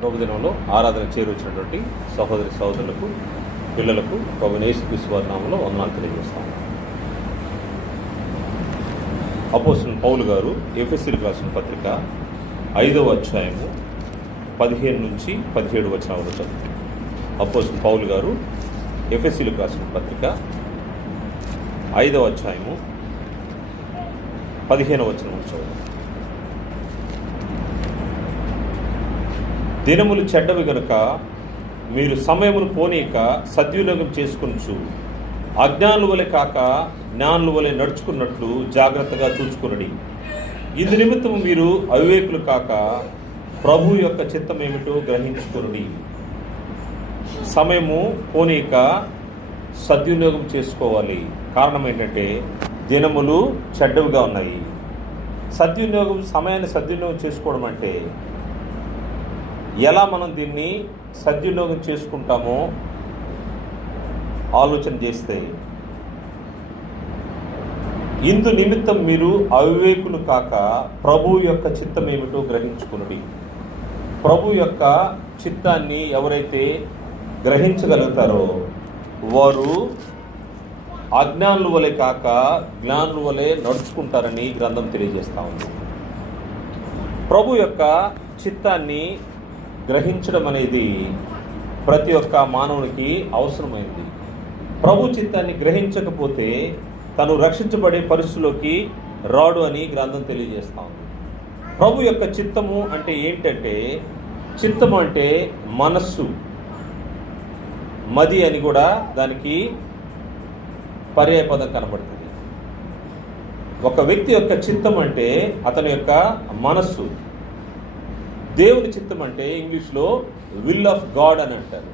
ప్రభుదినంలో ఆరాధన చేరువచ్చినటువంటి సహోదరి సహోదరులకు, పిల్లలకు ప్రభువైన యేసుక్రీస్తు వారి నామములో వందనాలు తెలియజేస్తాము. అపోస్తలుడైన పౌలు గారు ఎఫెసీయులకు రాసిన పత్రిక 5వ అధ్యాయము 15 నుంచి 17 వచనాలు చదువు. అపోస్తలుడైన పౌలు గారు ఎఫెసీయులకు రాసిన పత్రిక 5వ అధ్యాయము 15వ వచనం చదువు. దినములు చెడ్డవి గనుక మీరు సమయమును పోనీక సద్వినియోగం చేసుకొనుచు అజ్ఞానుల వలె కాక జ్ఞానుల వలె నడుచుకున్నట్లు జాగ్రత్తగా చూచుకొనుడి. ఇందు నిమిత్తము మీరు అవివేకులు కాక ప్రభు యొక్క చిత్తం ఏమిటో గ్రహించుకొనుడి. సమయము పోనీక సద్వినియోగం చేసుకోవాలి. కారణం ఏంటంటే దినములు చెడ్డవిగా ఉన్నాయి. సమయాన్ని సద్వినియోగం చేసుకోవడం అంటే ఎలా మనం దీన్ని సద్వినియోగం చేసుకుంటామో ఆలోచన చేస్తే, ఇందు నిమిత్తం మీరు అవివేకులు కాక ప్రభు యొక్క చిత్తం ఏమిటో గ్రహించుకునుడి. ప్రభు యొక్క చిత్తాన్ని ఎవరైతే గ్రహించగలుగుతారో వారు అజ్ఞానుల వలె కాక జ్ఞానుల వలె నడుచుకుంటారని గ్రంథం తెలియజేస్తూ ఉంది. ప్రభు యొక్క చిత్తాన్ని గ్రహించడం అనేది ప్రతి ఒక్క మానవునికి అవసరమైంది. ప్రభు చిత్తాన్ని గ్రహించకపోతే తను రక్షించబడే పరిస్థితిలోకి రాడు అని గ్రంథం తెలియజేస్తా ఉంది. ప్రభు యొక్క చిత్తము అంటే ఏంటంటే, చిత్తము అంటే మనస్సు, మది అని కూడా దానికి పర్యాయపదం కనబడుతుంది. ఒక వ్యక్తి యొక్క చిత్తం అంటే అతని యొక్క మనస్సు. దేవుని చిత్తం అంటే ఇంగ్లీష్లో విల్ ఆఫ్ గాడ్ అని అంటారు.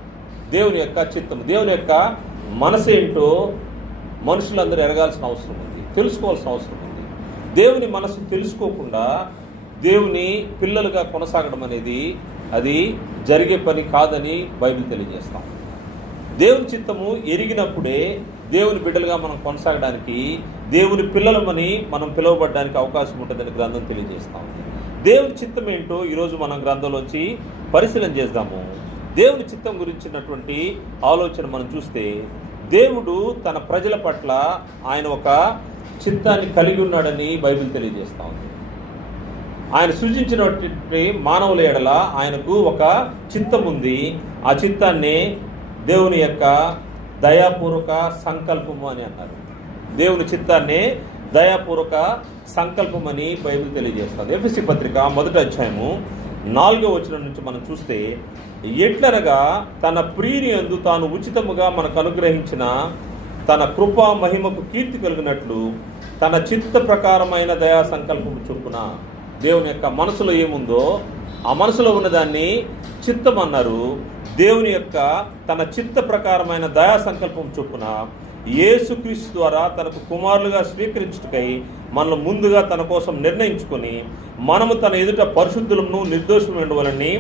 దేవుని యొక్క చిత్తం, దేవుని యొక్క మనసు ఏంటో మనుషులందరూ ఎరగాల్సిన అవసరం ఉంది, తెలుసుకోవాల్సిన అవసరం ఉంది. దేవుని మనసు తెలుసుకోకుండా దేవుని పిల్లలుగా కొనసాగడం అనేది అది జరిగే పని కాదని బైబిల్ తెలియజేస్తాం. దేవుని చిత్తము ఎరిగినప్పుడే దేవుని బిడ్డలుగా మనం కొనసాగడానికి, దేవుని పిల్లలమని మనం పిలువబడడానికి అవకాశం ఉంటుందని గ్రంథం తెలియజేస్తాం. దేవుని చిత్తం ఏంటో ఈరోజు మనం గ్రంథంలోంచి పరిశీలన చేద్దాము. దేవుని చిత్తం గురించినటువంటి ఆలోచన మనం చూస్తే, దేవుడు తన ప్రజల పట్ల ఆయన ఒక చిత్తాన్ని కలిగి ఉన్నాడని బైబిల్ తెలియజేస్తా ఉంది. ఆయన సృజించినటువంటి మానవుల ఎడల ఆయనకు ఒక చిత్తం ఉంది. ఆ చిత్తాన్ని దేవుని యొక్క దయాపూర్వక సంకల్పము అని అన్నారు. దేవుని చిత్తాన్ని దయాపూర్వక సంకల్పం అని బైబిల్ తెలియజేస్తుంది. ఎఫెసీ పత్రిక 1వ అధ్యాయము 4వ వచనం నుంచి మనం చూస్తే, ఎట్లనగా తన ప్రియుని యందు తాను ఉచితముగా మనకు అనుగ్రహించిన తన కృపా మహిమకు కీర్తి కలిగినట్లు తన చిత్త ప్రకారమైన దయా సంకల్పము చొప్పున, దేవుని యొక్క మనసులో ఏముందో ఆ మనసులో ఉన్నదాన్ని చిత్తం అన్నారు. దేవుని యొక్క తన చిత్త ప్రకారమైన దయా సంకల్పం చొప్పున యేసుక్రీస్తు ద్వారా తనకు కుమారులుగా స్వీకరించుటకై మనల్ని ముందుగా తన కోసం నిర్ణయించుకొని, మనము తన ఎదుట పరిశుద్ధులను నిర్దోషులు ఉండవాలని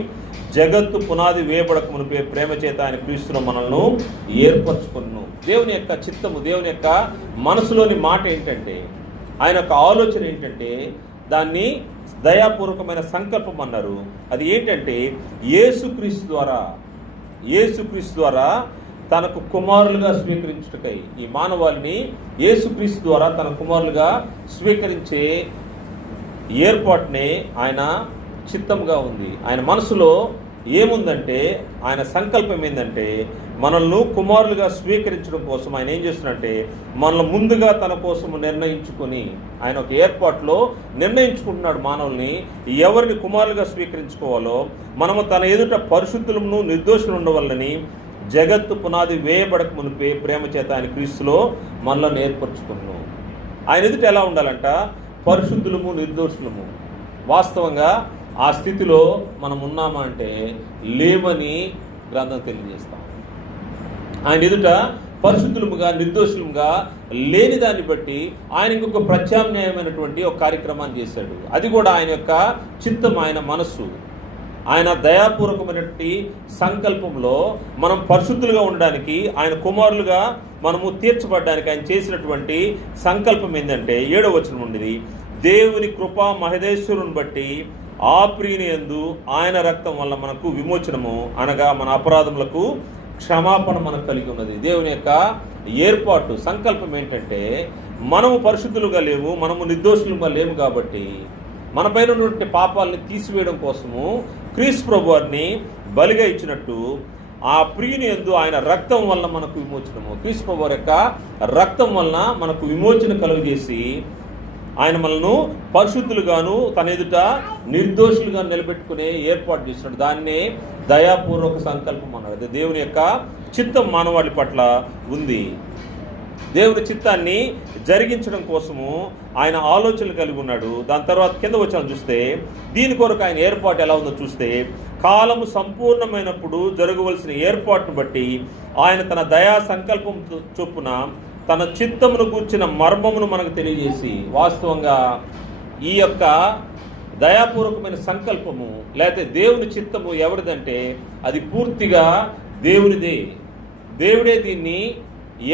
జగత్తు పునాది వేయబడక మునిపే ప్రేమ చేత ఆయన క్రీస్తులో మనల్ని ఏర్పరచుకున్నాను. దేవుని యొక్క చిత్తము, దేవుని యొక్క మనసులోని మాట ఏంటంటే, ఆయన యొక్క ఆలోచన ఏంటంటే, దాన్ని దయాపూర్వకమైన సంకల్పం అన్నారు. అది ఏంటంటే యేసుక్రీస్తు ద్వారా తనకు కుమారులుగా స్వీకరించుటకై, ఈ మానవాళిని యేసుక్రీస్తు ద్వారా తన కుమారులుగా స్వీకరించే ఏర్పాటునే ఆయన చిత్తంగా ఉంది. ఆయన మనసులో ఏముందంటే, ఆయన సంకల్పం ఏంటంటే, మనల్ని కుమారులుగా స్వీకరించడం కోసం ఆయన ఏం చేస్తున్నట్టే, మనల్ని ముందుగా తన కోసం నిర్ణయించుకొని, ఆయన ఒక ఏర్పాటులో నిర్ణయించుకుంటున్నాడు మానవుల్ని ఎవరిని కుమారులుగా స్వీకరించుకోవాలో. మనము తన ఎదుట పరిశుద్ధులను నిర్దోషులు ఉండవాలని జగత్తు పునాది వేయబడక మునిపే ప్రేమ చేత ఆయన క్రీస్తులో మనల్ని ఏర్పరచుకున్నాం. ఆయన ఎదుట ఎలా ఉండాలంట? పరిశుద్ధులము నిర్దోషులము. వాస్తవంగా ఆ స్థితిలో మనం ఉన్నామా అంటే లేమని గ్రంథం తెలియజేస్తాం. ఆయన ఎదుట పరిశుద్ధులముగా నిర్దోషులముగా లేని దాన్ని బట్టి ఆయన ఇంకొక ప్రత్యామ్నాయమైనటువంటి ఒక కార్యక్రమాన్ని చేశాడు. అది కూడా ఆయన యొక్క చిత్తం, ఆయన మనస్సు. ఆయన దయాపూర్వకమైనటువంటి సంకల్పంలో మనం పరిశుద్ధులుగా ఉండడానికి, ఆయన కుమారులుగా మనము తీర్చబడడానికి ఆయన చేసినటువంటి సంకల్పం ఏంటంటే, 7వ వచనం ఉండేది, దేవుని కృపా మహదేశ్వరుని బట్టి ఆ ప్రియుని యందు ఆయన రక్తం వల్ల మనకు విమోచనము, అనగా మన అపరాధములకు క్షమాపణ మనకు కలిగి ఉన్నది. దేవుని యొక్క ఏర్పాటు, సంకల్పం ఏంటంటే, మనము పరిశుద్ధులుగా లేవు, మనము నిర్దోషులుగా లేము కాబట్టి మన పైన ఉన్నటువంటి పాపాలని తీసివేయడం కోసము క్రీస్తు ప్రభువారిని బలిగా ఇచ్చినట్టు ఆ ప్రియుని యందు ఆయన రక్తం వల్ల మనకు విమోచనము, క్రీస్తు ప్రభువారి యొక్క రక్తం వలన మనకు విమోచన కలుగజేసి ఆయన మనను పరిశుద్ధులుగాను తన ఎదుట నిర్దోషులుగా నిలబెట్టుకునే ఏర్పాటు చేసినాడు. దాన్నే దయాపూర్వక సంకల్పం అన్నాడు. దేవుని యొక్క చిత్తం మానవాళి పట్ల ఉంది. దేవుని చిత్తాన్ని జరిగించడం కోసము ఆయన ఆలోచనలు కలిగి ఉన్నాడు. దాని తర్వాత కింద వచ్చాను చూస్తే, దీని కొరకు ఆయన ఏర్పాటు ఎలా ఉందో చూస్తే, కాలము సంపూర్ణమైనప్పుడు జరగవలసిన ఏర్పాటును బట్టి ఆయన తన దయా సంకల్పం చొప్పున తన చిత్తమును కూర్చిన మర్మమును మనకు తెలియజేసి, వాస్తవంగా ఈ యొక్క దయాపూర్వకమైన సంకల్పము లేకపోతే దేవుని చిత్తము ఎవరిదంటే అది పూర్తిగా దేవునిదే. దేవుడే దీన్ని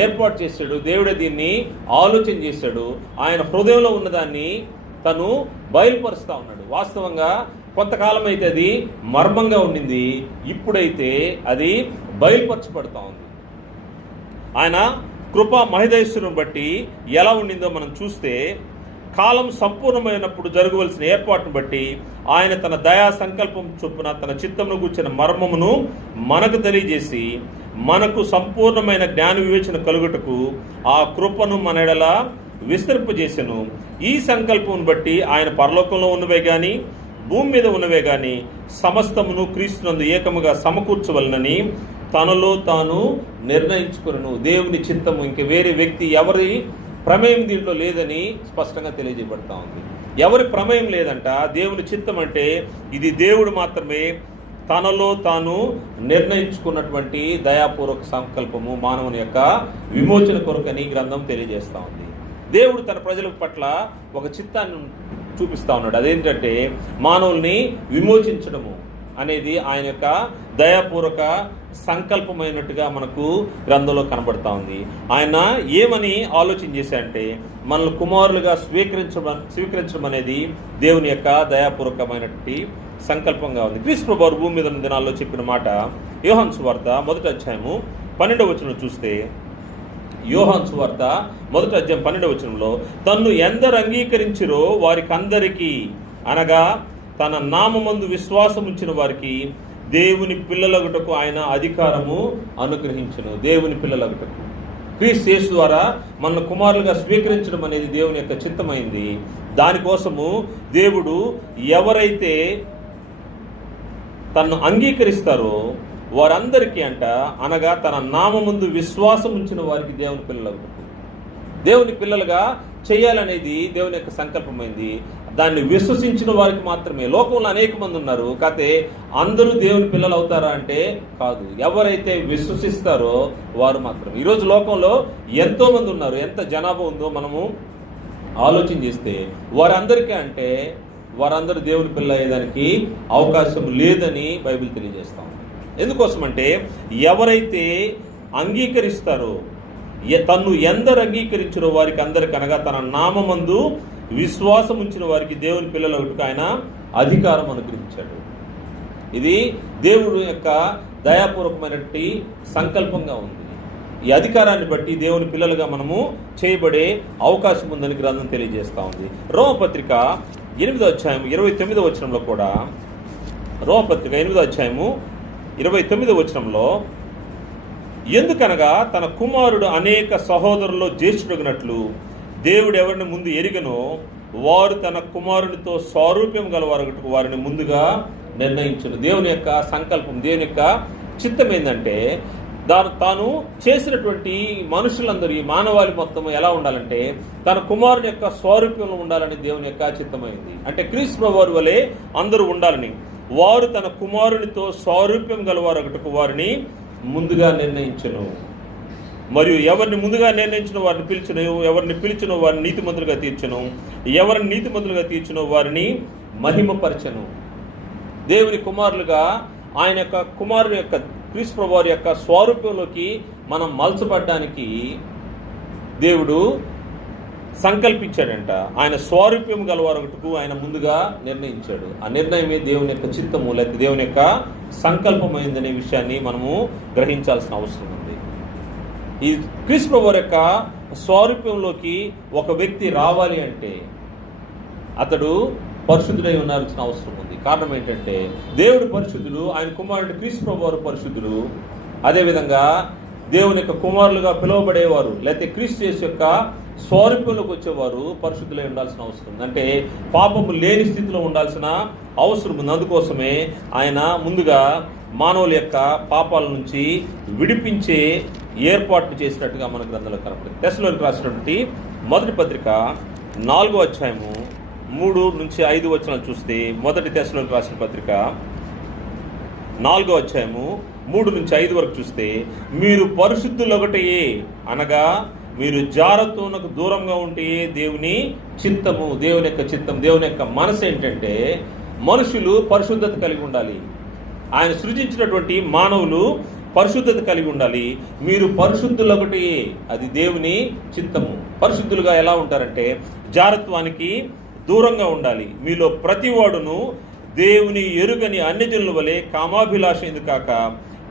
ఏర్పాటు చేశాడు, దేవుడే దీన్ని ఆలోచన చేశాడు. ఆయన హృదయంలో ఉన్నదాన్ని తను బయలుపరుస్తూ ఉన్నాడు. వాస్తవంగా కొంతకాలం అయితే అది మర్మంగా ఉండింది, ఇప్పుడైతే అది బయలుపరచబడుతూ ఉంది. ఆయన కృపా మహిదైశ్వరుని బట్టి ఎలా ఉండిందో మనం చూస్తే, కాలం సంపూర్ణమైనప్పుడు జరగవలసిన ఏర్పాటును బట్టి ఆయన తన దయా సంకల్పం చొప్పున తన చిత్తమును కూర్చిన మర్మమును మనకు తెలియజేసి మనకు సంపూర్ణమైన జ్ఞాన వివేచన కలుగుటకు ఆ కృపను మన ఎడల విస్తరింపజేసెను. ఈ సంకల్పం బట్టి ఆయన పరలోకంలో ఉన్నవే గాని భూమి మీద ఉన్నవే గాని సమస్తమును క్రీస్తునందు ఏకముగా సమకూర్చవలనని తనలో తాను నిర్ణయించుకును. దేవుని చిత్తము ఇంక వేరే వ్యక్తి ఎవరి ప్రమేయం దీంట్లో లేదని స్పష్టంగా తెలియజేయబడతా ఉంది. ఎవరి ప్రమేయం లేదంట. దేవుని చిత్తం అంటే ఇది దేవుడు మాత్రమే తనలో తాను నిర్ణయించుకున్నటువంటి దయాపూర్వక సంకల్పము, మానవుని యొక్క విమోచన కొరకని గ్రంథం తెలియజేస్తూ ఉంది. దేవుడు తన ప్రజల పట్ల ఒక చిత్తాన్ని చూపిస్తూ ఉన్నాడు. అదేంటంటే మానవుల్ని విమోచించడము అనేది ఆయన యొక్క దయాపూర్వక సంకల్పమైనట్టుగా మనకు గ్రంథంలో కనబడతా ఉంది. ఆయన ఏమని ఆలోచన చేశాడంటే మనల్ని కుమారులుగా స్వీకరించడం అనేది దేవుని యొక్క దయాపూర్వకమైనటువంటి సంకల్పంగా ఉంది. క్రీస్తు ప్రభువు భూమి మీద ఉన్న దినాల్లో చెప్పిన మాట యోహాను సువార్త 1వ అధ్యాయము 12వ వచనం చూస్తే, యోహాను సువార్త 1వ అధ్యాయం 12వ వచనంలో, తన్ను ఎందరు అంగీకరించిరో వారికందరికీ, అనగా తన నామమందు విశ్వాసం ఉంచిన వారికి దేవుని పిల్లలగుటకు ఆయన అధికారము అనుగ్రహించును. దేవుని పిల్లలగుటకు క్రీస్తు యేసు ద్వారా మన కుమారులుగా స్వీకరించడం అనేది దేవుని యొక్క చిత్తమైంది. దానికోసము దేవుడు ఎవరైతే తన్ను అంగీకరిస్తారో వారందరికీ అనగా తన నామమందు విశ్వాసం ఉంచిన వారికి దేవుని పిల్లలగుటకు, దేవుని పిల్లలుగా చేయాలనేది దేవుని యొక్క సంకల్పమైంది. దాన్ని విశ్వసించిన వారికి మాత్రమే. లోకంలో అనేక మంది ఉన్నారు, కాకపోతే అందరూ దేవుని పిల్లలు అవుతారా అంటే కాదు. ఎవరైతే విశ్వసిస్తారో వారు మాత్రమే. ఈరోజు లోకంలో ఎంతో మంది ఉన్నారు. ఎంత జనాభా ఉందో మనము ఆలోచన చేస్తే వారందరికీ వారందరూ దేవుని పిల్ల అయ్యేదానికి అవకాశం లేదని బైబిల్ తెలియజేస్తాం. ఎందుకోసమంటే ఎవరైతే అంగీకరిస్తారో, తన్ను ఎందరు అంగీకరించారో వారికి అందరికి, అనగా తన నామమందు విశ్వాసం ఉంచిన వారికి దేవుని పిల్లలకు ఆయన అధికారం అనుగ్రహించాడు. ఇది దేవుడు యొక్క దయాపూర్వకమైనటువంటి సంకల్పంగా ఉంది. ఈ అధికారాన్ని బట్టి దేవుని పిల్లలుగా మనము చేయబడే అవకాశం ఉందని గ్రంథం తెలియజేస్తూ ఉంది. రోమపత్రిక 8వ అధ్యాయం 29వ వచనంలో కూడా, రోమపత్రిక 8వ అధ్యాయము 29వ వచనంలో, ఎందుకనగా తన కుమారుడు అనేక సహోదరుల్లో జ్యేష్ఠుడగినట్లు దేవుడు ఎవరిని ముందు ఎరిగనో వారు తన కుమారునితో స్వారూప్యం గలవారు వారిని ముందుగా నిర్ణయించును. దేవుని యొక్క సంకల్పం, దేవుని యొక్క చిత్తం ఏంటంటే తాను చేసినటువంటి మనుషులందరూ, ఈ మానవాళి మొత్తం ఎలా ఉండాలంటే తన కుమారుని యొక్క స్వారూప్యంలో ఉండాలని దేవుని యొక్క చిత్తమైంది. అంటే క్రీస్తు ప్రభువు వలె అందరూ ఉండాలని, వారు తన కుమారునితో స్వారూప్యం గలవారు వారిని ముందుగా నిర్ణయించను. మరియు ఎవరిని ముందుగా నిర్ణయించిన వారిని పిలిచిన, ఎవరిని పిలిచినో వారిని నీతిమంతులుగా తీర్చను, ఎవరిని నీతిమంతులుగా తీర్చినో వారిని మహిమపరచను. దేవుని కుమారులుగా ఆయన యొక్క కుమారుని యొక్క క్రీస్తు ప్రభువు యొక్క స్వరూపంలోకి మనం మలచబడ్డానికి దేవుడు సంకల్పించాడంట. ఆయన స్వారూప్యం గలవారొకటుకు ఆయన ముందుగా నిర్ణయించాడు. ఆ నిర్ణయమే దేవుని యొక్క చిత్తము లేకపోతే దేవుని యొక్క సంకల్పమైందనే విషయాన్ని మనము గ్రహించాల్సిన అవసరం ఉంది. ఈ క్రీస్తు ప్రభువు యొక్క స్వారూప్యంలోకి ఒక వ్యక్తి రావాలి అంటే అతడు పరిశుద్ధుడై ఉండాల్సిన అవసరం ఉంది. కారణం ఏంటంటే దేవుడు పరిశుద్ధుడు, ఆయన కుమారుడు క్రీస్తు ప్రభువు పరిశుద్ధుడు. అదేవిధంగా దేవుని యొక్క కుమారులుగా పిలువబడేవారు లేకపోతే క్రీస్తు యేసు యొక్క స్వారూప్యంలోకి వచ్చేవారు పరిశుద్ధులై ఉండాల్సిన అవసరం ఉంది. అంటే పాపము లేని స్థితిలో ఉండాల్సిన అవసరం ఉంది. అందుకోసమే ఆయన ముందుగా మానవుల యొక్క పాపాల నుంచి విడిపించే ఏర్పాట్లు చేసినట్టుగా మన గ్రంథంలో కనపడింది. తెస్సలోనికీయులకు రాసినటువంటి మొదటి పత్రిక 4వ అధ్యాయము 3 నుంచి 5 వచనాలు చూస్తే, మొదటి తెస్సలోనికీయులకు రాసిన పత్రిక 4వ అధ్యాయము 3 నుంచి 5 వరకు చూస్తే, మీరు పరిశుద్ధులొకటయే అనగా మీరు జారత్వమునకు దూరంగా ఉంటే దేవుని చిత్తము. దేవుని యొక్క చిత్తం, దేవుని యొక్క మనసు ఏంటంటే మనుషులు పరిశుద్ధత కలిగి ఉండాలి. ఆయన సృజించినటువంటి మానవులు పరిశుద్ధత కలిగి ఉండాలి. మీరు పరిశుద్ధులొకటి, అది దేవుని చిత్తము. పరిశుద్ధులుగా ఎలా ఉంటారంటే జారత్వానికి దూరంగా ఉండాలి. మీలో ప్రతివాడును దేవుని ఎరుగని అన్యజనుల వలె కామాభిలాష ఎందుకాక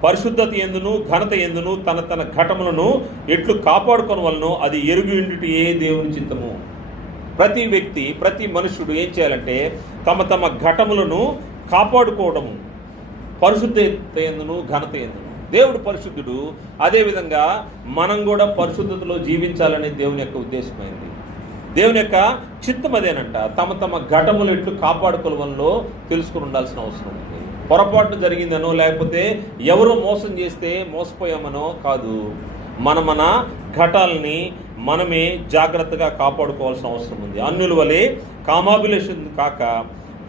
పరిశుద్ధత ఎందును ఘనత ఎందును తన తన ఘటములను ఎట్లు కాపాడుకొని వలనో అది ఎరుగుండుటయే దేవుని చిత్తము. ప్రతి వ్యక్తి, ప్రతి మనుషుడు ఏం చేయాలంటే తమ తమ ఘటములను కాపాడుకోవడము. పరిశుద్ధత ఎందును ఘనత ఎందును. దేవుడు పరిశుద్ధుడు, అదేవిధంగా మనం కూడా పరిశుద్ధతలో జీవించాలనే దేవుని యొక్క ఉద్దేశమైంది. దేవుని యొక్క చిత్తం అదేనంట. తమ తమ ఘటములు ఎట్లు కాపాడుకోవాలో తెలుసుకుని ఉండాల్సిన అవసరం ఉంది. పొరపాటు జరిగిందనో లేకపోతే ఎవరో మోసం చేస్తే మోసపోయామనో కాదు, మన ఘటాలని మనమే జాగ్రత్తగా కాపాడుకోవాల్సిన అవసరం ఉంది. అన్యుల వలె కామాభిలాషం కాక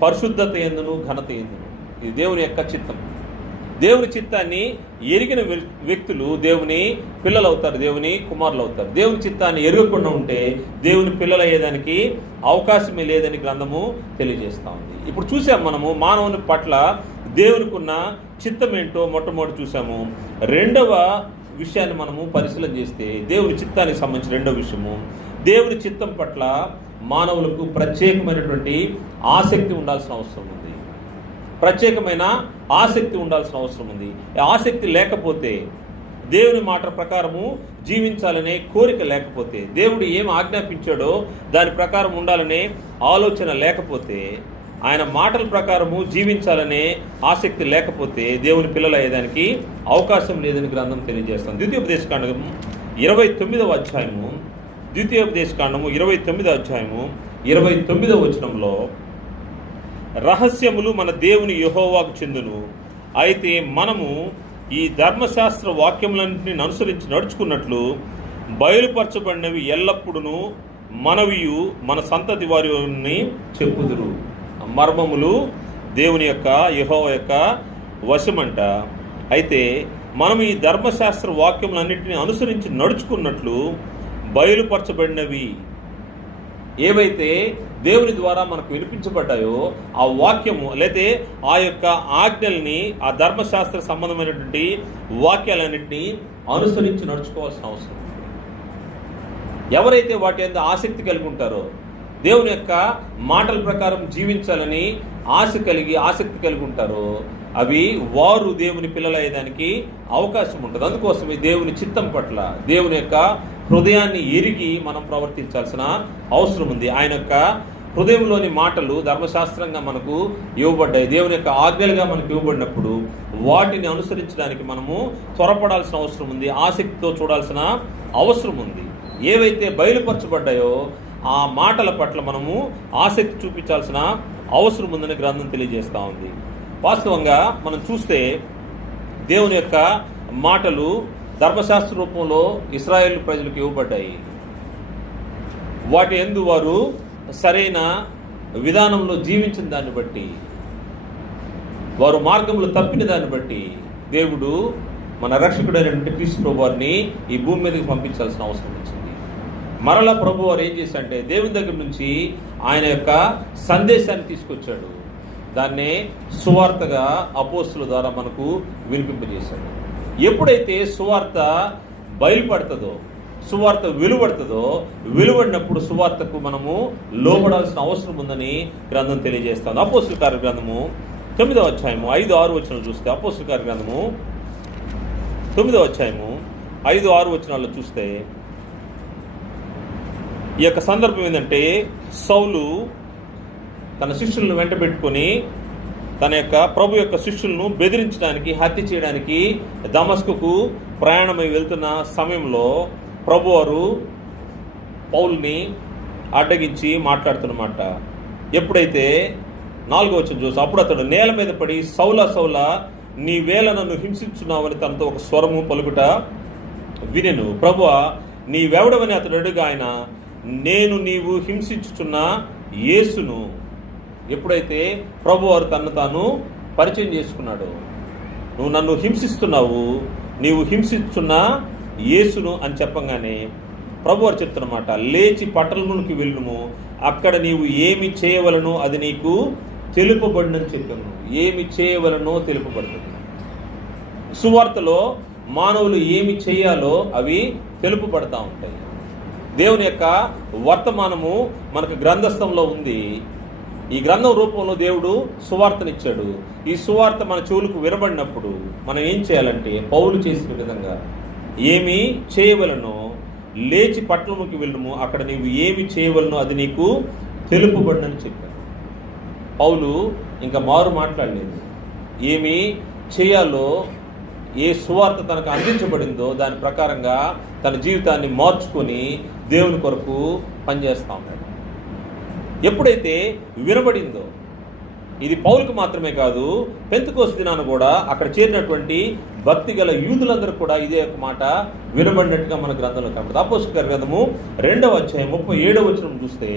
పరిశుద్ధత ఎందును ఘనత ఎందును. ఇది దేవుని యొక్క చిత్తం. దేవుని చిత్తాన్ని ఎరిగిన వ్యక్తులు దేవుని పిల్లలు అవుతారు, దేవుని కుమారులు అవుతారు. దేవుని చిత్తాన్ని ఎరగకుండా ఉంటే దేవుని పిల్లలు అయ్యేదానికి అవకాశమే లేదని గ్రంథము తెలియజేస్తూ ఉంది. ఇప్పుడు చూసాం మనము మానవుని పట్ల దేవునికి ఉన్న చిత్తం ఏంటో మొట్టమొదటి చూసాము. రెండవ విషయాన్ని మనము పరిశీలన చేస్తే దేవుని చిత్తానికి సంబంధించిన రెండవ విషయము, దేవుని చిత్తం పట్ల మానవులకు ప్రత్యేకమైనటువంటి ఆసక్తి ఉండాల్సిన అవసరం ఉంది. ప్రత్యేకమైన ఆసక్తి ఉండాల్సిన అవసరం ఉంది. ఆసక్తి లేకపోతే, దేవుని మాట ప్రకారము జీవించాలనే కోరిక లేకపోతే, దేవుడు ఏం ఆజ్ఞాపించాడో దాని ప్రకారం ఉండాలనే ఆలోచన లేకపోతే, ఆయన మాటల ప్రకారము జీవించాలనే ఆసక్తి లేకపోతే దేవుని పిల్లలు అయ్యేదానికి అవకాశం లేదని గ్రంథం తెలియజేస్తాం. ద్వితీయోపదేశకాండము 29వ అధ్యాయము, ద్వితీయోపదేశకాండము 29వ అధ్యాయము 29వ వచనంలో, రహస్యములు మన దేవుని యెహోవాకు చెందును. అయితే మనము ఈ ధర్మశాస్త్ర వాక్యములన్నింటినీ అనుసరించి నడుచుకున్నట్లు బయలుపరచబడినవి ఎల్లప్పుడూ మనవియు మన సంతతి వారిని చెప్పుదురు. మర్మములు దేవుని యొక్క యెహోవా యొక్క వశమంట. అయితే మనం ఈ ధర్మశాస్త్ర వాక్యములన్నింటినీ అనుసరించి నడుచుకున్నట్లు బయలుపరచబడినవి ఏవైతే దేవుని ద్వారా మనకు వినిపించబడ్డాయో ఆ వాక్యము లేతే ఆ యొక్క ఆజ్ఞల్ని, ఆ ధర్మశాస్త్ర సంబంధమైనటువంటి వాక్యాలన్నింటినీ అనుసరించి నడుచుకోవాల్సిన అవసరం. ఎవరైతే వాటి మీద ఆసక్తి కలిగి ఉంటారో, దేవుని యొక్క మాటల ప్రకారం జీవించాలని ఆసక్తి కలిగి ఉంటారో, అవి వారు దేవుని పిల్లలు అయ్యేదానికి అవకాశం ఉంటుంది. అందుకోసమే దేవుని చిత్తం పట్ల, దేవుని యొక్క హృదయాన్ని ఎరిగి మనం ప్రవర్తించాల్సిన అవసరం ఉంది. ఆయన యొక్క హృదయంలోని మాటలు ధర్మశాస్త్రంగా మనకు ఇవ్వబడ్డాయి, దేవుని యొక్క ఆజ్ఞలుగా మనకు ఇవ్వబడినప్పుడు వాటిని అనుసరించడానికి మనము త్వరపడాల్సిన అవసరం ఉంది, ఆసక్తితో చూడాల్సిన అవసరం ఉంది. ఏవైతే బయలుపరచబడ్డాయో ఆ మాటల పట్ల మనము ఆసక్తి చూపించాల్సిన అవసరం ఉందని గ్రంథం తెలియజేస్తూ ఉంది. వాస్తవంగా మనం చూస్తే దేవుని యొక్క మాటలు ధర్మశాస్త్ర రూపంలో ఇశ్రాయేలు ప్రజలకు ఇవ్వబడ్డాయి. వాటి యందు వారు సరైన విధానంలో జీవించిన దాన్ని బట్టి, వారు మార్గంలో తప్పిన దాన్ని బట్టి దేవుడు మన రక్షకుడైనటువంటి క్రీస్తు ప్రభు వారిని ఈ భూమి మీదకి పంపించాల్సిన అవసరం వచ్చింది. మరలా ప్రభు వారు ఏం చేశారంటే దేవుని దగ్గర నుంచి ఆయన యొక్క సందేశాన్ని తీసుకొచ్చాడు. దాన్నే సువార్తగా అపోస్తుల ద్వారా మనకు వినిపింపజేశాడు. ఎప్పుడైతే సువార్త బయలుపడుతుందో, సువార్త వెలువడుతుందో, వెలువడినప్పుడు సువార్తకు మనము లోబడాల్సిన అవసరం ఉందని గ్రంథం తెలియజేస్తాను. అపోస్తలుల కార్య గ్రంథము 9వ అధ్యాయము 5-6 వచనాలు చూస్తే, అపోస్తలుల కార్య గ్రంథము 9వ అధ్యాయము 5-6 వచనాల్లో చూస్తే ఈ యొక్క సందర్భం ఏంటంటే, సౌలు తన శిష్యులను వెంట పెట్టుకొని తన యొక్క ప్రభు యొక్క శిష్యులను బెదిరించడానికి, హత్య చేయడానికి దమస్కుకు ప్రయాణమై వెళ్తున్న సమయంలో ప్రభువారు పౌలుని అడ్డగించి మాట్లాడుతున్నమాట. ఎప్పుడైతే 4వ వచనం చూసి, అప్పుడు అతడు నేల మీద పడి, సౌలా సౌలా, నీ వేళ నన్ను హింసించున్నావని తనతో ఒక స్వరము పలుకుట వినెను. ప్రభువా, నీవెవడవని అతడు అడుగు. ఆయన, నేను నీవు హింసించుచున్న యేసును. ఎప్పుడైతే ప్రభువారు తనను తాను పరిచయం చేసుకున్నాడు, నువ్వు నన్ను హింసిస్తున్నావు, నీవు హింసిస్తున్న యేసును అని చెప్పగానే ప్రభువారు చెప్తున్నమాట, లేచి పట్టణములకు వెళ్ళుము, అక్కడ నీవు ఏమి చేయవలనో అది నీకు తెలుపబడినని చెప్పాను. ఏమి చేయవలనో తెలుపబడుతుంది. సువార్తలో మానవులు ఏమి చేయాలో అవి తెలుపబడతా ఉంటాయి. దేవుని యొక్క వర్తమానము మనకు గ్రంథస్థంలో ఉంది. ఈ గ్రంథం రూపంలో దేవుడు సువార్తనిచ్చాడు. ఈ సువార్త మన చెవులకు వినబడినప్పుడు మనం ఏం చేయాలంటే, పౌలు చేసిన విధంగా ఏమి చేయవలనో, లేచి పట్టణముకి వెళ్ళము, అక్కడ నీవు ఏమి చేయవలనో అది నీకు తెలుపబడినని చెప్పాడు. పౌలు ఇంకా మారు మాట్లాడలేదు. ఏమి చేయాలో, ఏ సువార్త తనకు అందించబడిందో దాని ప్రకారంగా తన జీవితాన్ని మార్చుకొని దేవుని కొరకు పనిచేస్తూ ఉన్నాడు. ఎప్పుడైతే వినబడిందో, ఇది పౌలుకు మాత్రమే కాదు, పెంతెకోస్తు దినాన కూడా అక్కడ చేరినటువంటి భక్తి గల యూదులందరూ కూడా ఇదే ఒక మాట వినబడినట్టుగా మన గ్రంథంలో కనబడుతుంది. అపోస్తలుల గ్రంథము 2వ అధ్యాయం 37వ వచనం చూస్తే,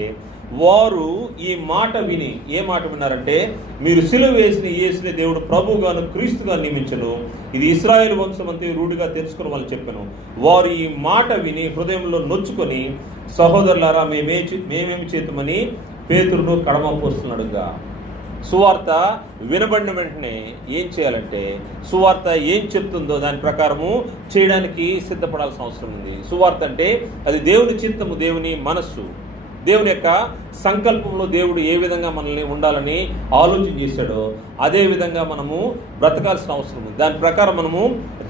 వారు ఈ మాట విని, ఏ మాట విన్నారంటే, మీరు సిలువ వేసిన యేసునే దేవుడు ప్రభువుగాను క్రీస్తుగా నియమించను, ఇది ఇశ్రాయేలు వంశమంతా రూఢిగా తెలుసుకుని వాళ్ళు చెప్పాను. వారు ఈ మాట విని హృదయంలో నొచ్చుకొని, సహోదరులారా, మేమేమి చేతుమని పేతురును కడమ పోస్తున్నాడుగా. సువార్త వినబడిన వెంటనే ఏం చేయాలంటే, సువార్త ఏం చెప్తుందో దాని ప్రకారము చేయడానికి సిద్ధపడాల్సిన అవసరం ఉంది. సువార్త అంటే అది దేవుని చిత్తము, దేవుని మనస్సు, దేవుని యొక్క సంకల్పంలో దేవుడు ఏ విధంగా మనల్ని ఉండాలని ఆలోచన చేశాడో అదే విధంగా మనము బ్రతకాల్సిన అవసరం ఉంది. దాని ప్రకారం మనము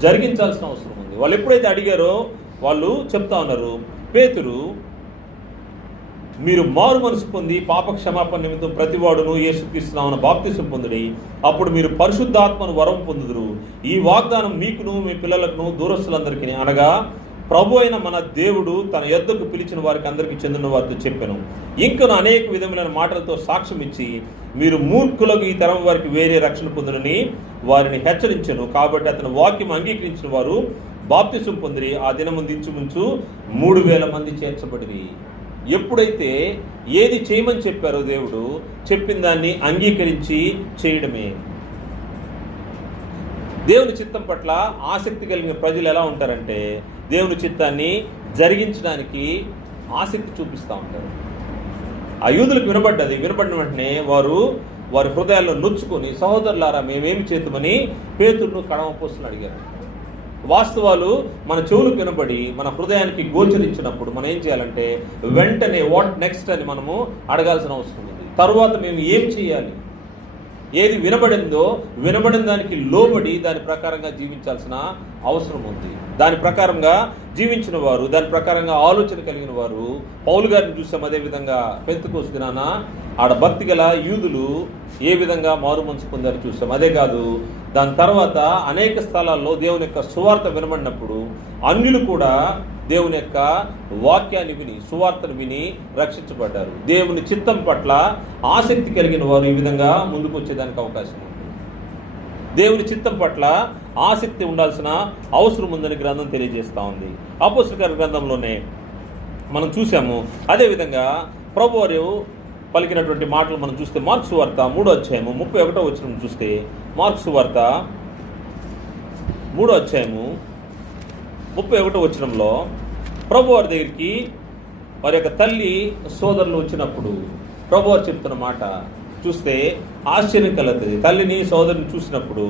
జరిగించాల్సిన అవసరం ఉంది. వాళ్ళు ఎప్పుడైతే అడిగారో వాళ్ళు చెప్తా ఉన్నారు, పేతురు, మీరు మారు మనసు పొంది పాప క్షమాపణ నిమిత్తం ప్రతివాడును యేసుక్రీస్తు నామమున బాప్తిసం పొందుడి, అప్పుడు మీరు పరిశుద్ధాత్మను వరం పొందుదురు. ఈ వాగ్దానం మీకును మీ పిల్లలకును దూరస్తులందరికీ, అనగా ప్రభు అయిన మన దేవుడు తన యొద్దకు పిలిచిన వారికి అందరికీ చెందిన వారితో చెప్పాను. ఇంకను అనేక విధములైన మాటలతో సాక్ష్యం ఇచ్చి, మీరు మూర్ఖులకు ఈ తరం వారికి వేరే రక్షణ పొందునని వారిని హెచ్చరించెను. కాబట్టి అతని వాక్యం అంగీకరించిన వారు బాప్తిసం పొందిరి. ఆ దినముందు ఇంచుమించు 3000 మంది చేర్చబడిరి. ఎప్పుడైతే ఏది చేయమని చెప్పారో దేవుడు, చెప్పిన దాన్ని అంగీకరించి చేయడమే. దేవుని చిత్తం పట్ల ఆసక్తి కలిగిన ప్రజలు ఎలా ఉంటారంటే, దేవుని చిత్తాన్ని జరిగించడానికి ఆసక్తి చూపిస్తూ ఉంటారు. ఆ యూదులకు వినబడిన వెంటనే వారి హృదయాల్లో నొచ్చుకొని, సహోదరులారా, మేమేమి చేద్దామని పేతురును కడమ పోస్తుని అడిగారు. వాస్తవాలు మన చెవులకు వినబడి మన హృదయానికి గోచరించినప్పుడు మనం ఏం చేయాలంటే, వెంటనే వాట్ నెక్స్ట్ అని మనము అడగాల్సిన అవసరం ఉంది. తరువాత మేము ఏం చేయాలి, ఏది వినబడిందో వినబడిన దానికి లోబడి దాని ప్రకారంగా జీవించాల్సిన అవసరం ఉంది. దాని ప్రకారంగా జీవించిన వారు, దాని ప్రకారంగా ఆలోచన కలిగిన వారు పౌలు గారిని చూసాం. అదేవిధంగా పెంతెకోస్తు దినాన ఆడ భక్తి గల యూదులు ఏ విధంగా మారు మనసు పొందారు చూసాం. అదే కాదు, దాని తర్వాత అనేక స్థలాల్లో దేవుని యొక్క సువార్త వినబడినప్పుడు అన్యులు కూడా దేవుని యొక్క వాక్యాన్ని విని, సువార్తను విని రక్షించబడ్డారు. దేవుని చిత్తం పట్ల ఆసక్తి కలిగిన వారు ఈ విధంగా ముందుకు వచ్చేదానికి అవకాశం ఉంది. దేవుని చిత్తం పట్ల ఆసక్తి ఉండాల్సిన అవసరం ఉందని గ్రంథం తెలియజేస్తూ ఉంది. అపోస్తలుల గ్రంథంలోనే మనం చూసాము. అదేవిధంగా ప్రభువారు పలికినటువంటి మాటలు మనం చూస్తే, మార్కు సువార్త 3వ అధ్యాయము 31వ వచనం చూస్తే, మార్కు సువార్త 3వ అధ్యాయము 31వ వచనంలో ప్రభువారి దగ్గరికి వారి యొక్క తల్లి సోదరులు వచ్చినప్పుడు ప్రభువారు చెప్తున్న మాట చూస్తే ఆశ్చర్యం కలుగుతుంది. తల్లిని సోదరుని చూసినప్పుడు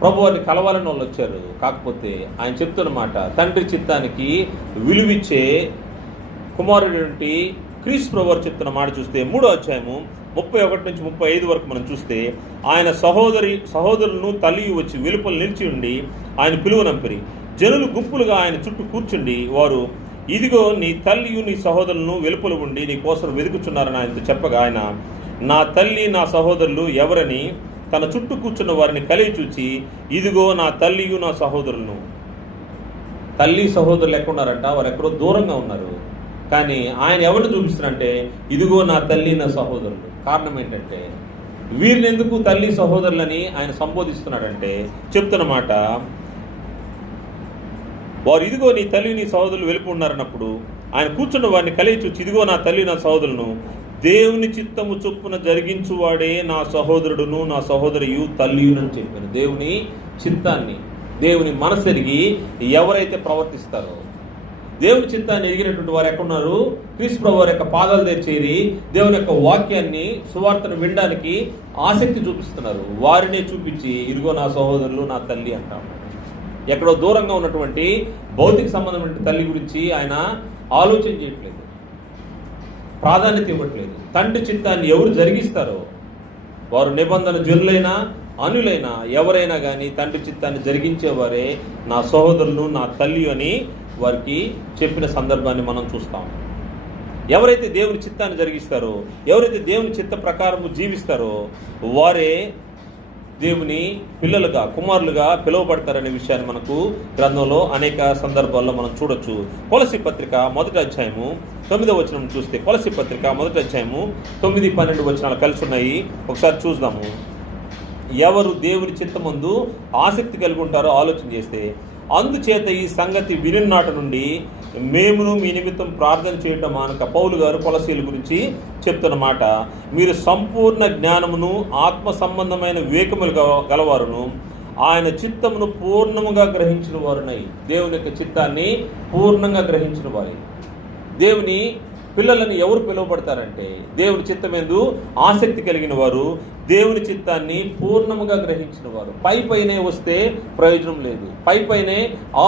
ప్రభు వారిని కలవాలని వాళ్ళు వచ్చారు. కాకపోతే ఆయన చెప్తున్న మాట, తండ్రి చిత్తానికి విలువిచ్చే కుమారుడు క్రీస్తు ప్రభు వారు చెప్తున్న మాట చూస్తే 3వ అధ్యాయము 31 నుంచి 35 వరకు మనం చూస్తే, ఆయన సహోదరులను తల్లి వచ్చి వెలుపల నిలిచి ఉండి ఆయన పిలువనంపిరి. జనులు గుంపులుగా ఆయన చుట్టూ కూర్చుండి వారు, ఇదిగో నీ తల్లియు నీ సహోదరులను వెలుపల ఉండి నీ కోసం వెతుకుచున్నారని ఆయనతో చెప్పగా, ఆయన నా తల్లి నా సహోదరులు ఎవరని తన చుట్టూ కూర్చున్న వారిని కలిగి చూచి, ఇదిగో నా తల్లియు నా సహోదరులను. తల్లి సహోదరులు ఎక్కడున్నారంట? వారు ఎక్కడో దూరంగా ఉన్నారు. కానీ ఆయన ఎవరిని చూపిస్తున్నారంటే, ఇదిగో నా తల్లి నా సహోదరులు. కారణం ఏంటంటే, వీరిని ఎందుకు తల్లి సహోదరులని ఆయన సంబోధిస్తున్నాడంటే, చెప్తున్న మాట, వారు ఇదిగో నీ తల్లి నీ సహోదరులు వెలుపు ఉన్నారన్నప్పుడు ఆయన కూర్చున్న వారిని కలిగి చూచి, ఇదిగో నా తల్లి నా సహోదరులను, దేవుని చిత్తము చొప్పున జరిగించువాడే నా సహోదరుడును నా సహోదరియు తల్లియునని చెప్పాను. దేవుని చిత్తాన్ని, దేవుని మనసెరిగి ఎవరైతే ప్రవర్తిస్తారో, దేవుని చిత్తాన్ని ఎరిగినటువంటి వారు ఎక్కడున్నారు? క్రీస్తు ప్రభు వారి యొక్క పాదాల దగ్గర చేరి దేవుని యొక్క వాక్యాన్ని, సువార్తను వినడానికి ఆసక్తి చూపిస్తున్నారు. వారినే చూపించి, ఇదిగో నా సహోదరులు నా తల్లి అంటాం. ఎక్కడో దూరంగా ఉన్నటువంటి భౌతిక సంబంధమైన తల్లి గురించి ఆయన ఆలోచన చేయట్లేదు, ప్రాధాన్యత ఇవ్వట్లేదు. తండ్రి చిత్తాన్ని ఎవరు జరిగిస్తారో, వారు నిబంధన జనులైనా అనులైనా ఎవరైనా కానీ తండ్రి చిత్తాన్ని జరిగించేవారే నా సహోదరులు నా తల్లి అని వారికి చెప్పిన సందర్భాన్ని మనం చూస్తాం. ఎవరైతే దేవుని చిత్తాన్ని జరిగిస్తారో, ఎవరైతే దేవుని చిత్త ప్రకారము జీవిస్తారో వారే దేవుని పిల్లలుగా, కుమారులుగా పిలువబడతారనే విషయాన్ని మనకు గ్రంథంలో అనేక సందర్భాల్లో మనం చూడొచ్చు. కొలస్సీ పత్రిక 1వ అధ్యాయము 9వ వచనం చూస్తే, కొలస్సీ పత్రిక 1వ అధ్యాయము 9, 12 వచనాలు కలిసి ఉన్నాయి. ఒకసారి చూద్దాము. ఎవరు దేవుని చిత్తమందు ఆసక్తి కలిగి ఉంటారో ఆలోచన చేస్తే, అందుచేత ఈ సంగతి వినినాటి నుండి మేమును మీ నిమిత్తం ప్రార్థన చేయటం మానక, పౌలు గారు కొలసీల గురించి చెప్తున్న మాట, మీరు సంపూర్ణ జ్ఞానమును ఆత్మ సంబంధమైన వివేకములు గలవారును ఆయన చిత్తమును పూర్ణముగా గ్రహించిన వారునై. దేవుని యొక్క చిత్తాన్ని పూర్ణంగా గ్రహించిన వారు. దేవుని పిల్లలను ఎవరు పిలువబడతారంటే, దేవుని చిత్తమేందు ఆసక్తి కలిగిన వారు, దేవుని చిత్తాన్ని పూర్ణముగా గ్రహించిన వారు. పైనే వస్తే ప్రయోజనం లేదు, పైనే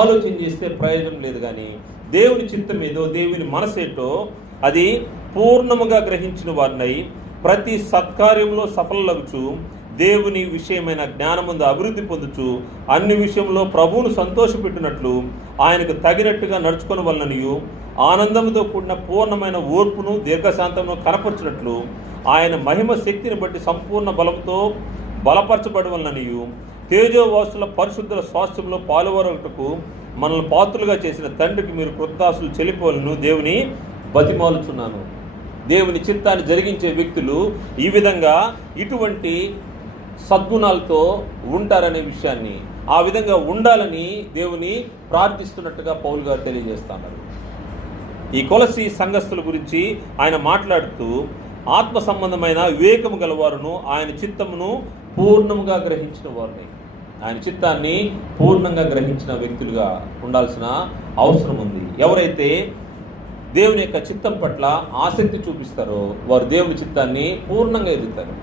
ఆలోచన చేస్తే ప్రయోజనం లేదు. కానీ దేవుని చిత్తం ఏదో, దేవుని మనసేటో అది పూర్ణముగా గ్రహించిన వారినై ప్రతి సత్కార్యంలో సఫలలగుచు దేవుని విషయమైన జ్ఞానముందు అభివృద్ధి పొందుచు అన్ని విషయంలో ప్రభువును సంతోషపెట్టినట్లు ఆయనకు తగినట్టుగా నడుచుకుని వలననియు ఆనందంతో కూడిన పూర్ణమైన ఓర్పును దీర్ఘశాంతమును కనపరచినట్లు ఆయన మహిమ శక్తిని బట్టి సంపూర్ణ బలంతో బలపరచబడవలననియు తేజోవాసుల పరిశుద్ధుల స్వాస్థ్యంలో పాలువరటకు మనల్ని పాత్రులుగా చేసిన తండ్రికి మీరు కృతజ్ఞతలు చెల్లిపోవాలను దేవుని బతిమాలుచున్నాను. దేవుని చిత్తాన్ని జరిగించే వ్యక్తులు ఈ విధంగా ఇటువంటి సద్గుణాలతో ఉంటారనే విషయాన్ని, ఆ విధంగా ఉండాలని దేవుని ప్రార్థిస్తున్నట్టుగా పౌలు గారు తెలియజేస్తున్నారు. ఈ కొలసీ సంఘస్థుల గురించి ఆయన మాట్లాడుతూ, ఆత్మ సంబంధమైన వివేకము గలవారును ఆయన చిత్తమును పూర్ణముగా గ్రహించిన వారిని, ఆయన చిత్తాన్ని పూర్ణంగా గ్రహించిన వ్యక్తులుగా ఉండాల్సిన అవసరం ఉంది. ఎవరైతే దేవుని యొక్క చిత్తం పట్ల ఆసక్తి చూపిస్తారో వారు దేవుని చిత్తాన్ని పూర్ణంగా ఎదుగుతారు.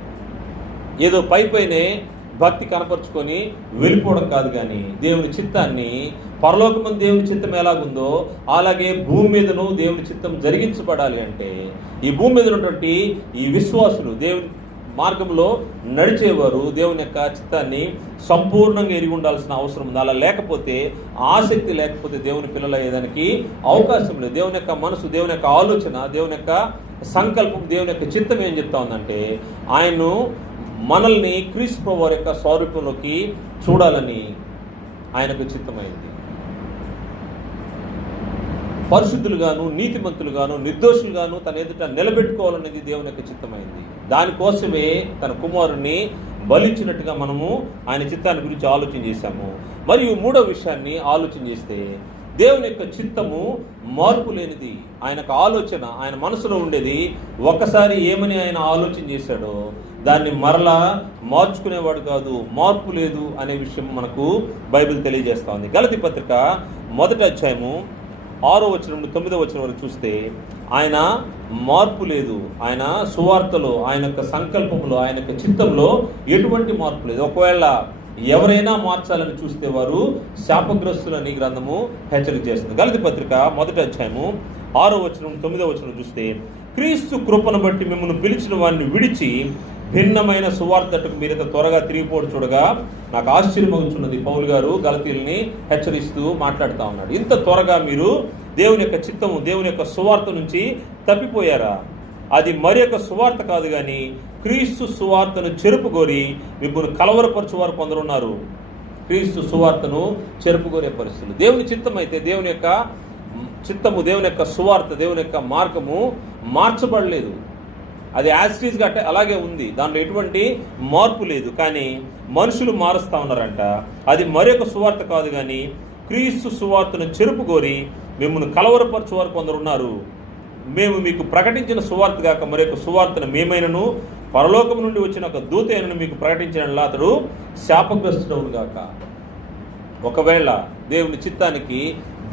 ఏదో పైనే భక్తి కనపరుచుకొని వెళ్ళిపోవడం కాదు, కానీ దేవుని చిత్తాన్ని, పరలోకమందు దేవుని చిత్తం ఎలాగుందో అలాగే భూమి మీదను దేవుని చిత్తం జరిగించబడాలి. అంటే ఈ భూమి మీద ఉన్నటువంటి ఈ విశ్వాసులు, దేవుని మార్గంలో నడిచేవారు దేవుని యొక్క చిత్తాన్ని సంపూర్ణంగా ఎరిగి ఉండాల్సిన అవసరం ఉంది. అలా లేకపోతే, ఆసక్తి లేకపోతే దేవుని పిల్లలు అయ్యేదానికి అవకాశం లేదు. దేవుని యొక్క మనసు, దేవుని యొక్క ఆలోచన, దేవుని యొక్క సంకల్పం, దేవుని యొక్క చిత్తం ఏం చెప్తా ఉందంటే, ఆయన్ను మనల్ని క్రీస్తు ప్రభువు వారి యొక్క స్వరూపంలోకి చూడాలని ఆయనకు చిత్తమైంది. పరిశుద్ధులుగాను, నీతిమంతులుగాను, నిర్దోషులుగాను తన ఎదుట నిలబెట్టుకోవాలనేది దేవుని యొక్క చిత్తమైంది. దానికోసమే తన కుమారుణ్ణి బలిచ్చినట్టుగా మనము ఆయన చిత్తాన్ని గురించి ఆలోచన చేశాము. మరియు 3వ విషయాన్ని ఆలోచన చేస్తే, దేవుని యొక్క చిత్తము మార్పు లేనిది. ఆయనకు ఆలోచన, ఆయన మనసులో ఉండేది ఒకసారి ఏమని ఆయన ఆలోచన చేశాడో దాన్ని మరలా మార్చుకునేవాడు కాదు, మార్పు లేదు అనే విషయం మనకు బైబిల్ తెలియజేస్తూ ఉంది. గలతీ పత్రిక 1వ అధ్యాయము 6వ వచనం నుండి 9వ వచనం వరకు చూస్తే, ఆయన మార్పు లేదు. ఆయన సువార్తలో, ఆయన యొక్క సంకల్పంలో, ఆయన యొక్క చిత్తంలో ఎటువంటి మార్పు లేదు. ఒకవేళ ఎవరైనా మార్చాలని చూస్తే వారు శాపగ్రస్తులని గ్రంథము హెచ్చరిక చేస్తుంది. గలతీ పత్రిక 1వ అధ్యాయము 6వ వచనం 9వ వచనం చూస్తే, క్రీస్తు కృపను బట్టి మిమ్మల్ని పిలిచిన వారిని విడిచి భిన్నమైన సువార్తకు మీరింత త్వరగా తిరిగిపోవడం చూడగా నాకు ఆశ్చర్యమవుతున్నది. పౌలు గారు గలతీయుల్ని హెచ్చరిస్తూ మాట్లాడుతూ ఉన్నాడు. ఇంత త్వరగా మీరు దేవుని యొక్క చిత్తము, దేవుని యొక్క సువార్త నుంచి తప్పిపోయారా? అది మరి యొక్క సువార్త కాదు, కానీ క్రీస్తు సువార్తను చెరుపుగోరి మిమ్మల్ని కలవరపరచువారు కొందరున్నారు. క్రీస్తు సువార్తను చెరుపుగోరే పరిస్థితులు. దేవుని చిత్తం అయితే దేవుని యొక్క చిత్తము, దేవుని యొక్క సువార్త, దేవుని యొక్క మార్గము మార్చబడలేదు. అది యాస్టీస్గా అలాగే ఉంది, దాంట్లో ఎటువంటి మార్పు లేదు. కానీ మనుషులు మారుస్తూ ఉన్నారంట. అది మరొక సువార్త కాదు, కానీ క్రీస్తు సువార్తను చెరుపుగోరి మిమ్మల్ని కలవరపరచువారు కొందరున్నారు. మేము మీకు ప్రకటించిన సువార్త గాక మరొక సువార్తను మేమైనను పరలోకం నుండి వచ్చిన ఒక దూత అయినను మీకు ప్రకటించిన అతడు శాపగ్రస్తుడవును గాక. ఒకవేళ దేవుని చిత్తానికి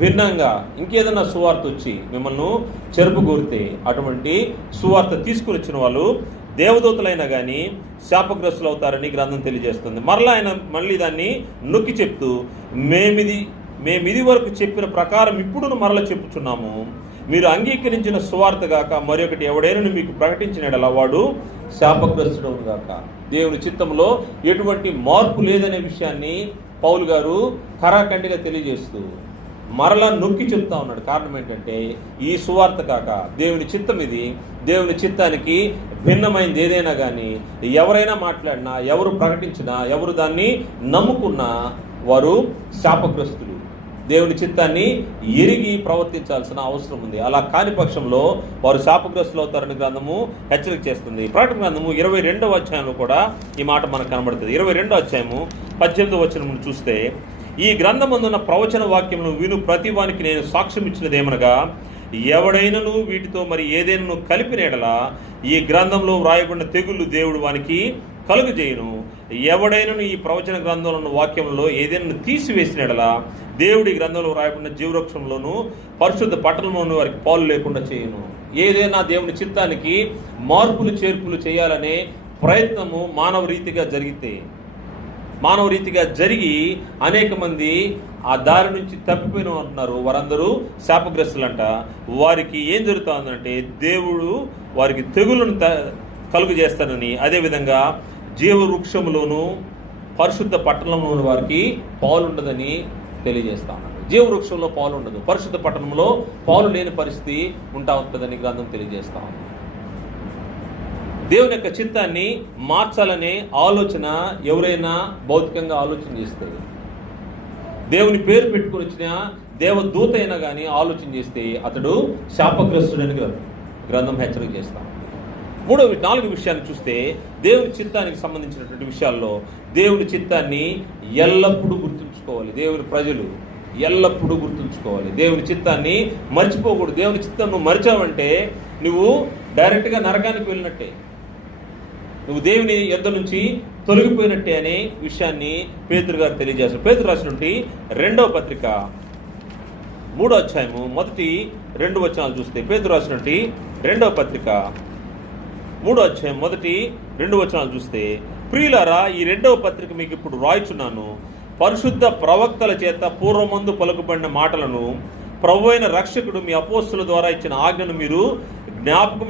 భిన్నంగా ఇంకేదన్నా సువార్త వచ్చి మిమ్మల్ని చెరుపుగోరితే అటువంటి సువార్త తీసుకుని వచ్చిన వాళ్ళు దేవదూతలైనా కానీ శాపగ్రస్తులు అవుతారని గ్రంథం తెలియజేస్తుంది. మళ్ళీ దాన్ని నొక్కి చెప్తూ, మేమిది వరకు చెప్పిన ప్రకారం ఇప్పుడు మరల చెప్పుచున్నాము, మీరు అంగీకరించిన సువార్త గాక మరొకటి ఎవడైనా మీకు ప్రకటించిన ఎడల వాడు శాపగ్రస్తుడవును గాక. దేవుని చిత్తంలో ఎటువంటి మార్పు లేదనే విషయాన్ని పౌలు గారు ఖరాఖండిగా తెలియజేస్తూ మరలా నొక్కి చెప్తా ఉన్నాడు. కారణం ఏంటంటే, ఈ సువార్త కాక దేవుని చిత్తం ఇది. దేవుని చిత్తానికి భిన్నమైనది ఏదైనా కానీ ఎవరైనా మాట్లాడినా, ఎవరు ప్రకటించినా, ఎవరు దాన్ని నమ్ముకున్నా వారు శాపగ్రస్తులు. దేవుని చిత్తాన్ని ఎరిగి ప్రవర్తించాల్సిన అవసరం ఉంది. అలా కాని పక్షంలో వారు శాపగ్రస్తులు అవుతారని గ్రంథము హెచ్చరిక చేస్తుంది. ప్రకటన గ్రంథము 22వ అధ్యాయంలో కూడా ఈ మాట మనకు కనబడుతుంది. 22వ అధ్యాయము 18వ వచనం చూస్తే, ఈ గ్రంథమందున్న ప్రవచన వాక్యమును విను ప్రతి వానికి నేను సాక్ష్యం ఇచ్చినదేమనగా, ఎవడైనను వీటితో మరి ఏదైనా కలిపిన ఎడల ఈ గ్రంథంలో వ్రాయబడిన తెగుళ్ళు దేవుడు వానికి కలుగజేయును. ఎవడైనను ఈ ప్రవచన గ్రంథంలో ఉన్న వాక్యంలో ఏదైనా తీసివేసిన ఎడల దేవుడి గ్రంథంలో వ్రాయబడిన జీవవృక్షంలోను పరిశుద్ధ పట్టణంలోను వారికి పాలు లేకుండా చేయను. ఏదైనా దేవుని చిత్తానికి మార్పులు చేర్పులు చేయాలనే ప్రయత్నము మానవ రీతిగా జరిగి అనేక మంది ఆ దారి నుంచి తప్పిపోయిన అంటున్నారు. వారందరూ శాపగ్రస్తులంట. వారికి ఏం జరుగుతుందంటే, దేవుడు వారికి తెగులను కలుగు చేస్తానని, అదేవిధంగా జీవవృక్షములోను పరిశుద్ధ పట్టణంలోని వారికి పాలు ఉండదని తెలియజేస్తా ఉన్నాడు. జీవవృక్షంలో పాలు ఉండదు, పరిశుద్ధ పట్టణంలో పాలు లేని పరిస్థితి ఉంటుందని గ్రంథం తెలియజేస్తా ఉంది. దేవుని యొక్క చిత్తాన్ని మార్చాలనే ఆలోచన ఎవరైనా భౌతికంగా ఆలోచన చేస్తుంది. దేవుని పేరు పెట్టుకుని వచ్చిన దేవదూత అయినా కానీ ఆలోచన చేస్తే అతడు శాపగ్రస్తుడని గ్రంథం హెచ్చరిక చేస్తాం. 4 విషయాన్ని చూస్తే, దేవుని చిత్తానికి సంబంధించినటువంటి విషయాల్లో దేవుని చిత్తాన్ని ఎల్లప్పుడూ గుర్తుంచుకోవాలి. దేవుని ప్రజలు ఎల్లప్పుడూ గుర్తుంచుకోవాలి. దేవుని చిత్తాన్ని మర్చిపోకూడదు. దేవుని చిత్తం నువ్వు మరిచావంటే నువ్వు డైరెక్ట్గా నరకానికి వెళ్ళినట్టే, నువ్వు దేవుని యొద్ద నుంచి తొలగిపోయినట్టే అనే విషయాన్ని పేతురు గారు తెలియజేస్తారు. పేతురు రాసినటువంటి 2వ పత్రిక 3వ అధ్యాయము 1-2 వచనాలు చూస్తే, పేతురు రాసినటువంటి 2వ పత్రిక 3వ అధ్యాయం 1-2 వచనాలు చూస్తే, ప్రియులారా, ఈ 2వ పత్రిక మీకు ఇప్పుడు రాయిచున్నాను. పరిశుద్ధ ప్రవక్తల చేత పూర్వమందు పలుకుబడిన మాటలను ప్రభువైన రక్షకుడు మీ అపోస్తుల ద్వారా ఇచ్చిన ఆజ్ఞను మీరు జ్ఞాపకం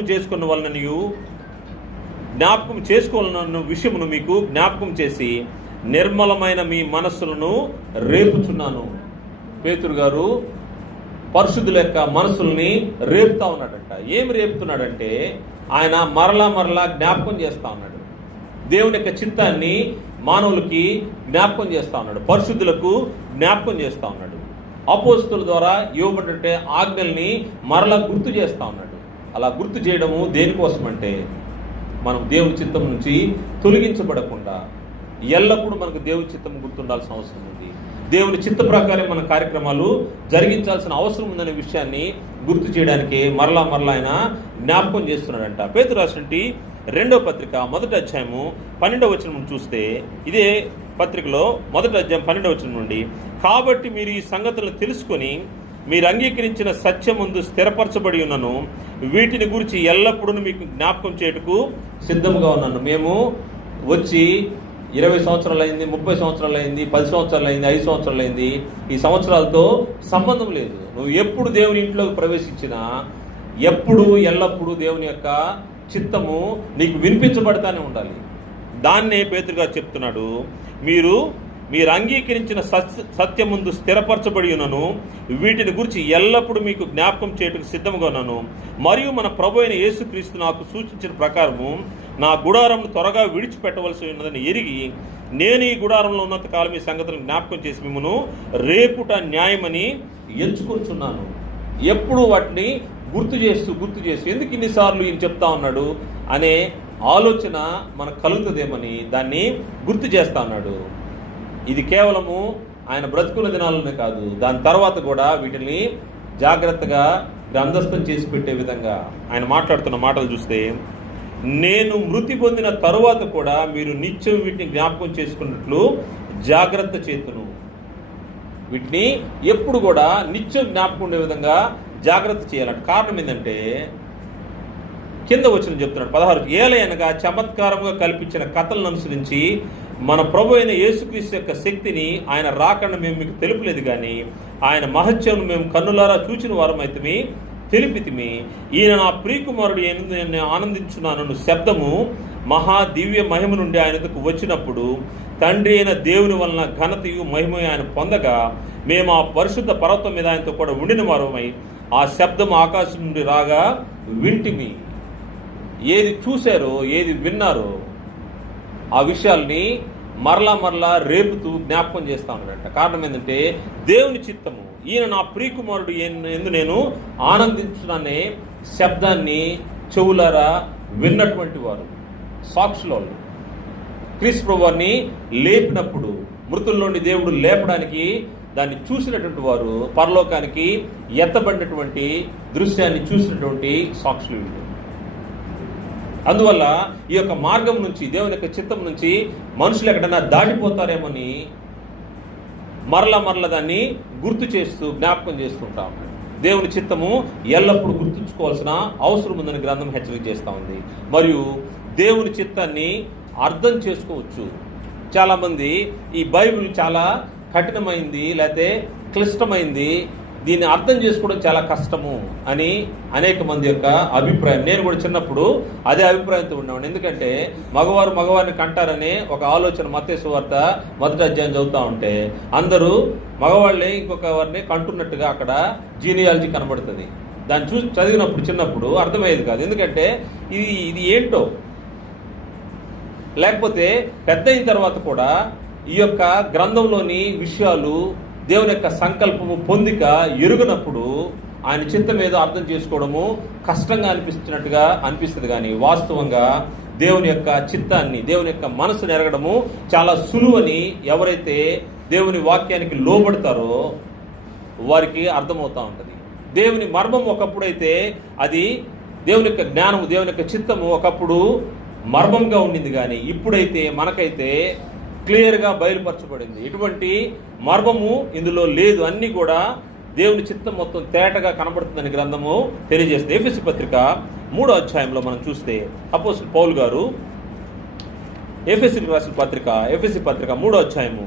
చేసుకోవాలన్న విషయమును మీకు జ్ఞాపకం చేసి నిర్మలమైన మీ మనస్సులను రేపుచున్నాను. పేతురు గారు పరిశుద్ధుల యొక్క మనస్సుల్ని రేపుతా ఉన్నాడంట. ఏమి రేపుతున్నాడంటే, ఆయన మరలా జ్ఞాపకం చేస్తా ఉన్నాడు. దేవుని యొక్క చిత్తాన్ని మానవులకి జ్ఞాపకం చేస్తా ఉన్నాడు, పరిశుద్ధులకు జ్ఞాపకం చేస్తా ఉన్నాడు. అపోస్తుల ద్వారా ఇవ్వబడినట్టే ఆజ్ఞల్ని మరలా గుర్తు చేస్తా ఉన్నాడు. అలా గుర్తు చేయడము దేనికోసం అంటే, మనం దేవుని చిత్తం నుంచి తొలగించబడకుండా ఎల్లప్పుడూ మనకు దేవుని చిత్తం గుర్తుండాల్సిన అవసరం ఉంది. దేవుని చిత్త ప్రకారం మన కార్యక్రమాలు జరిగించాల్సిన అవసరం ఉందనే విషయాన్ని గుర్తు చేయడానికి మరలా ఆయన జ్ఞాపకం చేస్తున్నాడంట. పేతురు రాసినటువంటి 2వ పత్రిక 1వ అధ్యాయము 12వ వచనం చూస్తే, ఇదే పత్రికలో 1వ అధ్యాయం 12వ వచనం నుండి, కాబట్టి మీరు ఈ సంగతులను తెలుసుకొని మీరు అంగీకరించిన సత్యం ముందు స్థిరపరచబడి ఉన్నాను, వీటిని గురించి ఎల్లప్పుడూ మీకు జ్ఞాపకం చేయటకు సిద్ధంగా ఉన్నాను. మేము వచ్చి 20 సంవత్సరాలు అయింది, 30 సంవత్సరాలు అయింది, 10 సంవత్సరాలు అయింది, 5 సంవత్సరాలు అయింది, ఈ సంవత్సరాలతో సంబంధం లేదు. నువ్వు ఎప్పుడు దేవుని ఇంట్లోకి ప్రవేశించినా ఎప్పుడు ఎల్లప్పుడూ దేవుని యొక్క చిత్తము నీకు వినిపించబడతానే ఉండాలి. దాన్నే పేతురు గారు చెప్తున్నాడు, మీరు అంగీకరించిన సత్యం ముందు స్థిరపరచబడి ఉన్నను, వీటిని గురించి ఎల్లప్పుడూ మీకు జ్ఞాపకం చేయటకు సిద్ధంగా ఉన్నాను. మరియు మన ప్రభు అయిన యేసుక్రీస్తు నాకు సూచించిన ప్రకారము నా గుడారంను త్వరగా విడిచిపెట్టవలసి ఉన్నదని ఎరిగి నేను ఈ గుడారంలో ఉన్నంత కాలం ఈ సంగతులను జ్ఞాపకం చేసి మిమ్మను రేపుట న్యాయమని ఎంచుకుంటున్నాను. ఎప్పుడు వాటిని గుర్తు చేస్తూ ఎందుకు ఇన్నిసార్లు ఈయన చెప్తా ఉన్నాడు అనే ఆలోచన మనకు కలుగుతుందేమని దాన్ని గుర్తు చేస్తా ఉన్నాడు. ఇది కేవలము ఆయన బ్రతుకున్న దినాలనే కాదు, దాని తర్వాత కూడా వీటిని జాగ్రత్తగా గ్రంథస్థం చేసి పెట్టే విధంగా ఆయన మాట్లాడుతున్న మాటలు చూస్తే, నేను మృతి పొందిన తరువాత కూడా మీరు నిత్యం వీటిని జ్ఞాపకం చేసుకున్నట్లు జాగ్రత్త చేతును. వీటిని ఎప్పుడు కూడా నిత్యం జ్ఞాపకం ఉండే విధంగా జాగ్రత్త చేయాలంట. కారణం ఏంటంటే కింద వచ్చిన చెప్తున్నాడు 16, ఏలయనగా చమత్కారంగా కల్పించిన కథలను అనుసరించి మన ప్రభు అయిన యేసుక్రీస్తు యొక్క శక్తిని ఆయన రాకుండా మేము మీకు తెలుపలేదు, కానీ ఆయన మహత్యం మేము కన్నులారా చూచిన వారమైతే తెలిపితిమి. ఈయన నా ప్రియకుమారుడు నేను ఆనందించున్నాను శబ్దము మహా దివ్య మహిమ నుండి ఆయనకు వచ్చినప్పుడు తండ్రి అయిన దేవుని వలన ఘనతయు మహిమ ఆయన పొందగా మేము ఆ పరిశుద్ధ పర్వతం మీద ఆయనతో కూడా ఉండిన వారమై ఆ శబ్దం ఆకాశం నుండి రాగా వింటిమి. ఏది చూశారో ఏది విన్నారో ఆ విషయాల్ని మరలా రేపుతూ జ్ఞాపకం చేస్తా ఉన్నాడంట. కారణం ఏంటంటే దేవుని చిత్తము, ఈయన నా ప్రియకుమారుడు ఎందు నేను ఆనందించుననే శబ్దాన్ని చెవులారా విన్నటువంటి వారు, సాక్షులు. క్రీస్తు ప్రభువుని లేపినప్పుడు మృతుల్లోని దేవుడు లేపడానికి దాన్ని చూసినటువంటి వారు, పరలోకానికి ఎత్తబడినటువంటి దృశ్యాన్ని చూసినటువంటి సాక్షులు వీళ్ళు. అందువల్ల ఈ యొక్క మార్గం నుంచి, దేవుని యొక్క చిత్తం నుంచి మనుషులు ఎక్కడన్నా దాటిపోతారేమని మరలా దాన్ని గుర్తు చేస్తూ జ్ఞాపకం చేస్తుంటాం. దేవుని చిత్తము ఎల్లప్పుడూ గుర్తుంచుకోవాల్సిన అవసరం ఉందని గ్రంథం హెచ్చరిక చేస్తూ ఉంది. మరియు దేవుని చిత్తాన్ని అర్థం చేసుకోవచ్చు. చాలామంది ఈ బైబిల్ చాలా కఠినమైంది లేకపోతే క్లిష్టమైంది, దీన్ని అర్థం చేసుకోవడం చాలా కష్టము అని అనేక మంది యొక్క అభిప్రాయం. నేను కూడా చిన్నప్పుడు అదే అభిప్రాయంతో ఉన్నాను. ఎందుకంటే మగవారిని కంటారనే ఒక ఆలోచన మత్తయి సువార్త 1వ అధ్యాయం చదువుతూ ఉంటే అందరూ మగవాళ్ళే ఇంకొక వారిని కంటున్నట్టుగా అక్కడ జీనియాలజీ కనబడుతుంది. దాన్ని చూసి చదివినప్పుడు చిన్నప్పుడు అర్థమయ్యేది కాదు. ఎందుకంటే ఇది ఏంటో. లేకపోతే పెద్ద అయిన తర్వాత కూడా ఈ యొక్క గ్రంథంలోని విషయాలు దేవుని యొక్క సంకల్పము పొందిక ఎరుగనప్పుడు ఆయన చిత్తం ఏదో అర్థం చేసుకోవడము కష్టంగా అనిపిస్తుంది. కానీ వాస్తవంగా దేవుని యొక్క చిత్తాన్ని, దేవుని యొక్క మనసును ఎరగడము చాలా సులువని ఎవరైతే దేవుని వాక్యానికి లోబడతారో వారికి అర్థమవుతూ ఉంటుంది. దేవుని మర్మం ఒకప్పుడైతే అది దేవుని యొక్క జ్ఞానము, దేవుని యొక్క చిత్తము ఒకప్పుడు మర్మంగా ఉండింది, కానీ ఇప్పుడైతే మనకైతే క్లియర్గా బయలుపరచబడింది. ఎటువంటి మర్మము ఇందులో లేదు. అన్నీ కూడా దేవుని చిత్తం మొత్తం తేటగా కనబడుతుందని గ్రంథము తెలియజేస్తుంది. ఎఫెసీ పత్రిక 3వ అధ్యాయంలో మనం చూస్తే అపోస్తలుడు పౌలు గారు ఎఫెసీకి రాసిన పత్రిక, ఎఫెసీ పత్రిక 3వ అధ్యాయము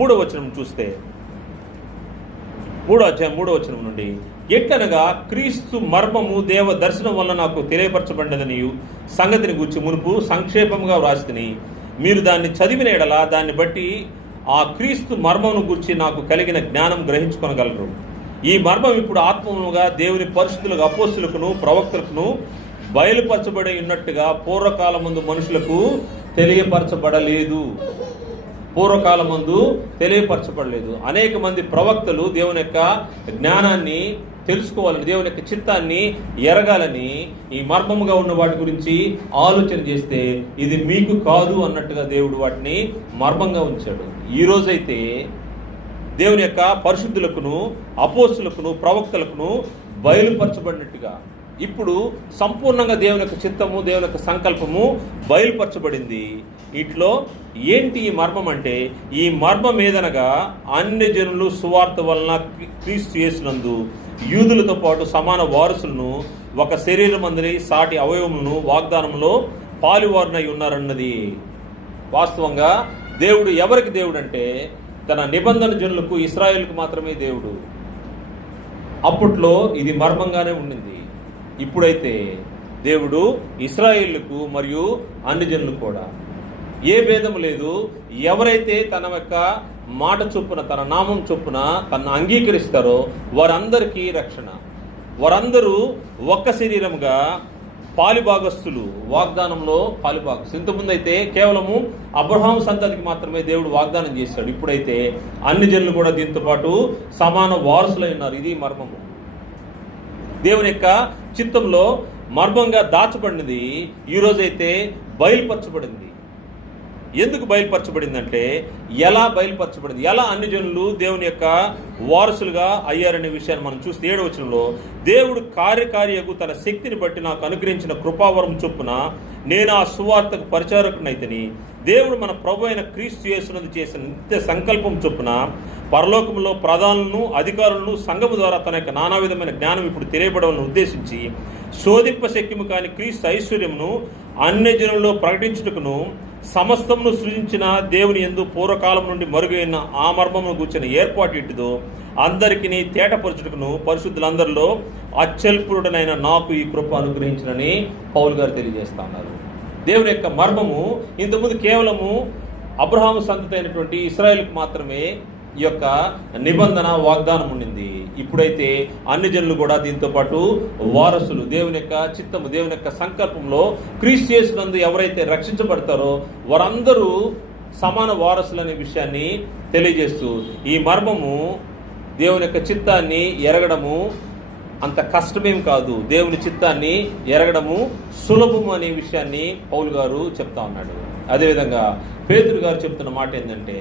3వ వచనం చూస్తే 3వ అధ్యాయం 3వ వచనం నుండి, ఎట్లనగా క్రీస్తు మర్మము దేవ దర్శనం వల్ల నాకు తెలియపరచబడినదని సంగతిని గూర్చి మునుపు సంక్షేపంగా వ్రాసితిని. మీరు దాన్ని చదివిన ఎడల దాన్ని బట్టి ఆ క్రీస్తు మర్మమును గురించి నాకు కలిగిన జ్ఞానం గ్రహించుకొనగలరు. ఈ మర్మం ఇప్పుడు ఆత్మముగా దేవుని పరిశుద్ధులకు, అపోస్తులకును, ప్రవక్తలకును బయలుపరచబడి ఉన్నట్టుగా పూర్వకాలమందు మనుషులకు తెలియపరచబడలేదు. అనేక మంది ప్రవక్తలు దేవుని యొక్క జ్ఞానాన్ని తెలుసుకోవాలని, దేవుని యొక్క చిత్తాన్ని ఎరగాలని ఈ మర్మముగా ఉన్న వాటి గురించి ఆలోచన చేస్తే ఇది మీకు కాదు అన్నట్టుగా దేవుడు వాటిని మర్మంగా ఉంచాడు. ఈ రోజైతే దేవుని యొక్క పరిశుద్ధులకును, అపోస్తులకును, ప్రవక్తలకును బయలుపరచబడినట్టుగా ఇప్పుడు సంపూర్ణంగా దేవుని యొక్క చిత్తము, దేవుని యొక్క సంకల్పము బయలుపరచబడింది. వీటిలో ఏంటి ఈ మర్మం అంటే, ఈ మర్మం ఏదనగా అన్ని జనులు సువార్త వలన క్రీస్తు యేసునందు యూదులతో పాటు సమాన వారసులను, ఒక శరీరం అందరి సాటి అవయవములను వాగ్దానంలో పాలువారునై ఉన్నారన్నది. వాస్తవంగా దేవుడు ఎవరికి దేవుడు అంటే తన నిబంధన జనులకు, ఇశ్రాయేలుకు మాత్రమే దేవుడు. అప్పట్లో ఇది మర్మంగానే ఉండింది. ఇప్పుడైతే దేవుడు ఇశ్రాయేలుకు మరియు అన్ని జనులకు కూడా ఏ భేదం లేదు. ఎవరైతే తన యొక్క మాట చొప్పున, తన నామం చొప్పున తనను అంగీకరిస్తారో వారందరికీ రక్షణ. వారందరూ ఒక్క శరీరంగా పాలిభాగస్తులు, వాగ్దానంలో పాలిభాగస్తులు. ఇంతకుముందు అయితే కేవలము అబ్రహాము సంతతికి మాత్రమే దేవుడు వాగ్దానం చేశాడు. ఇప్పుడైతే అన్ని జనులు కూడా దీంతో పాటు సమాన వారసులై ఉన్నారు. ఇది మర్మము. దేవుని యొక్క చిత్తంలో మర్మంగా దాచబడినది ఈరోజైతే బయలుపరచబడింది. ఎందుకు బయలుపరచబడిందంటే, ఎలా బయలుపరచబడింది, ఎలా అన్ని జనులు దేవుని యొక్క వారసులుగా అయ్యారనే విషయాన్ని మనం చూస్తే 7వ వచనంలో, దేవుడు కార్యకార్యకు తన శక్తిని బట్టి నాకు అనుగ్రహించిన కృపావరం చొప్పున నేను ఆ సువార్తకు పరిచారకునైతిని. దేవుడు మన ప్రభు అయిన క్రీస్తు యేసునందు చేసిన నిత్య సంకల్పం చొప్పున పరలోకంలో ప్రధానులను, అధికారులను సంఘము ద్వారా తన యొక్క నానా విధమైన జ్ఞానం ఇప్పుడు తెలియబడాలని ఉద్దేశించి శోధింప శక్యము కాని క్రీస్తు ఐశ్వర్యమును అన్య జనుల్లో ప్రకటించుటకును సమస్తమును సృజించిన దేవుని యందు పూర్వకాలం నుండి మరుగైన ఆ మర్మమును కూర్చిన ఏర్పాటు ఇటుదో అందరికీ తేటపరచుటకును పరిశుద్ధులందరిలో అత్యల్పుడనైన నాకు ఈ కృప అనుగ్రహించినని పౌలు గారు తెలియజేస్తా ఉన్నారు. దేవుని యొక్క మర్మము ఇంతకుముందు కేవలము అబ్రహాము సంతతి అయినటువంటి ఇశ్రాయేలుకు మాత్రమే ఈ యొక్క నిబంధన, వాగ్దానం ఉండింది. ఇప్పుడైతే అన్ని జనులు కూడా దీంతో పాటు వారసులు. దేవుని యొక్క చిత్తము, దేవుని యొక్క సంకల్పంలో క్రీస్తు యేసునందు ఎవరైతే రక్షించబడతారో వారందరూ సమాన వారసులు అనే విషయాన్ని తెలియజేస్తూ, ఈ మర్మము దేవుని యొక్క చిత్తాన్ని ఎరగడము అంత కష్టమేం కాదు. దేవుని చిత్తాన్ని ఎరగడము సులభము అనే విషయాన్ని పౌలు గారు చెప్తా ఉన్నాడు. అదేవిధంగా పేతురు గారు చెప్తున్న మాట ఏంటంటే,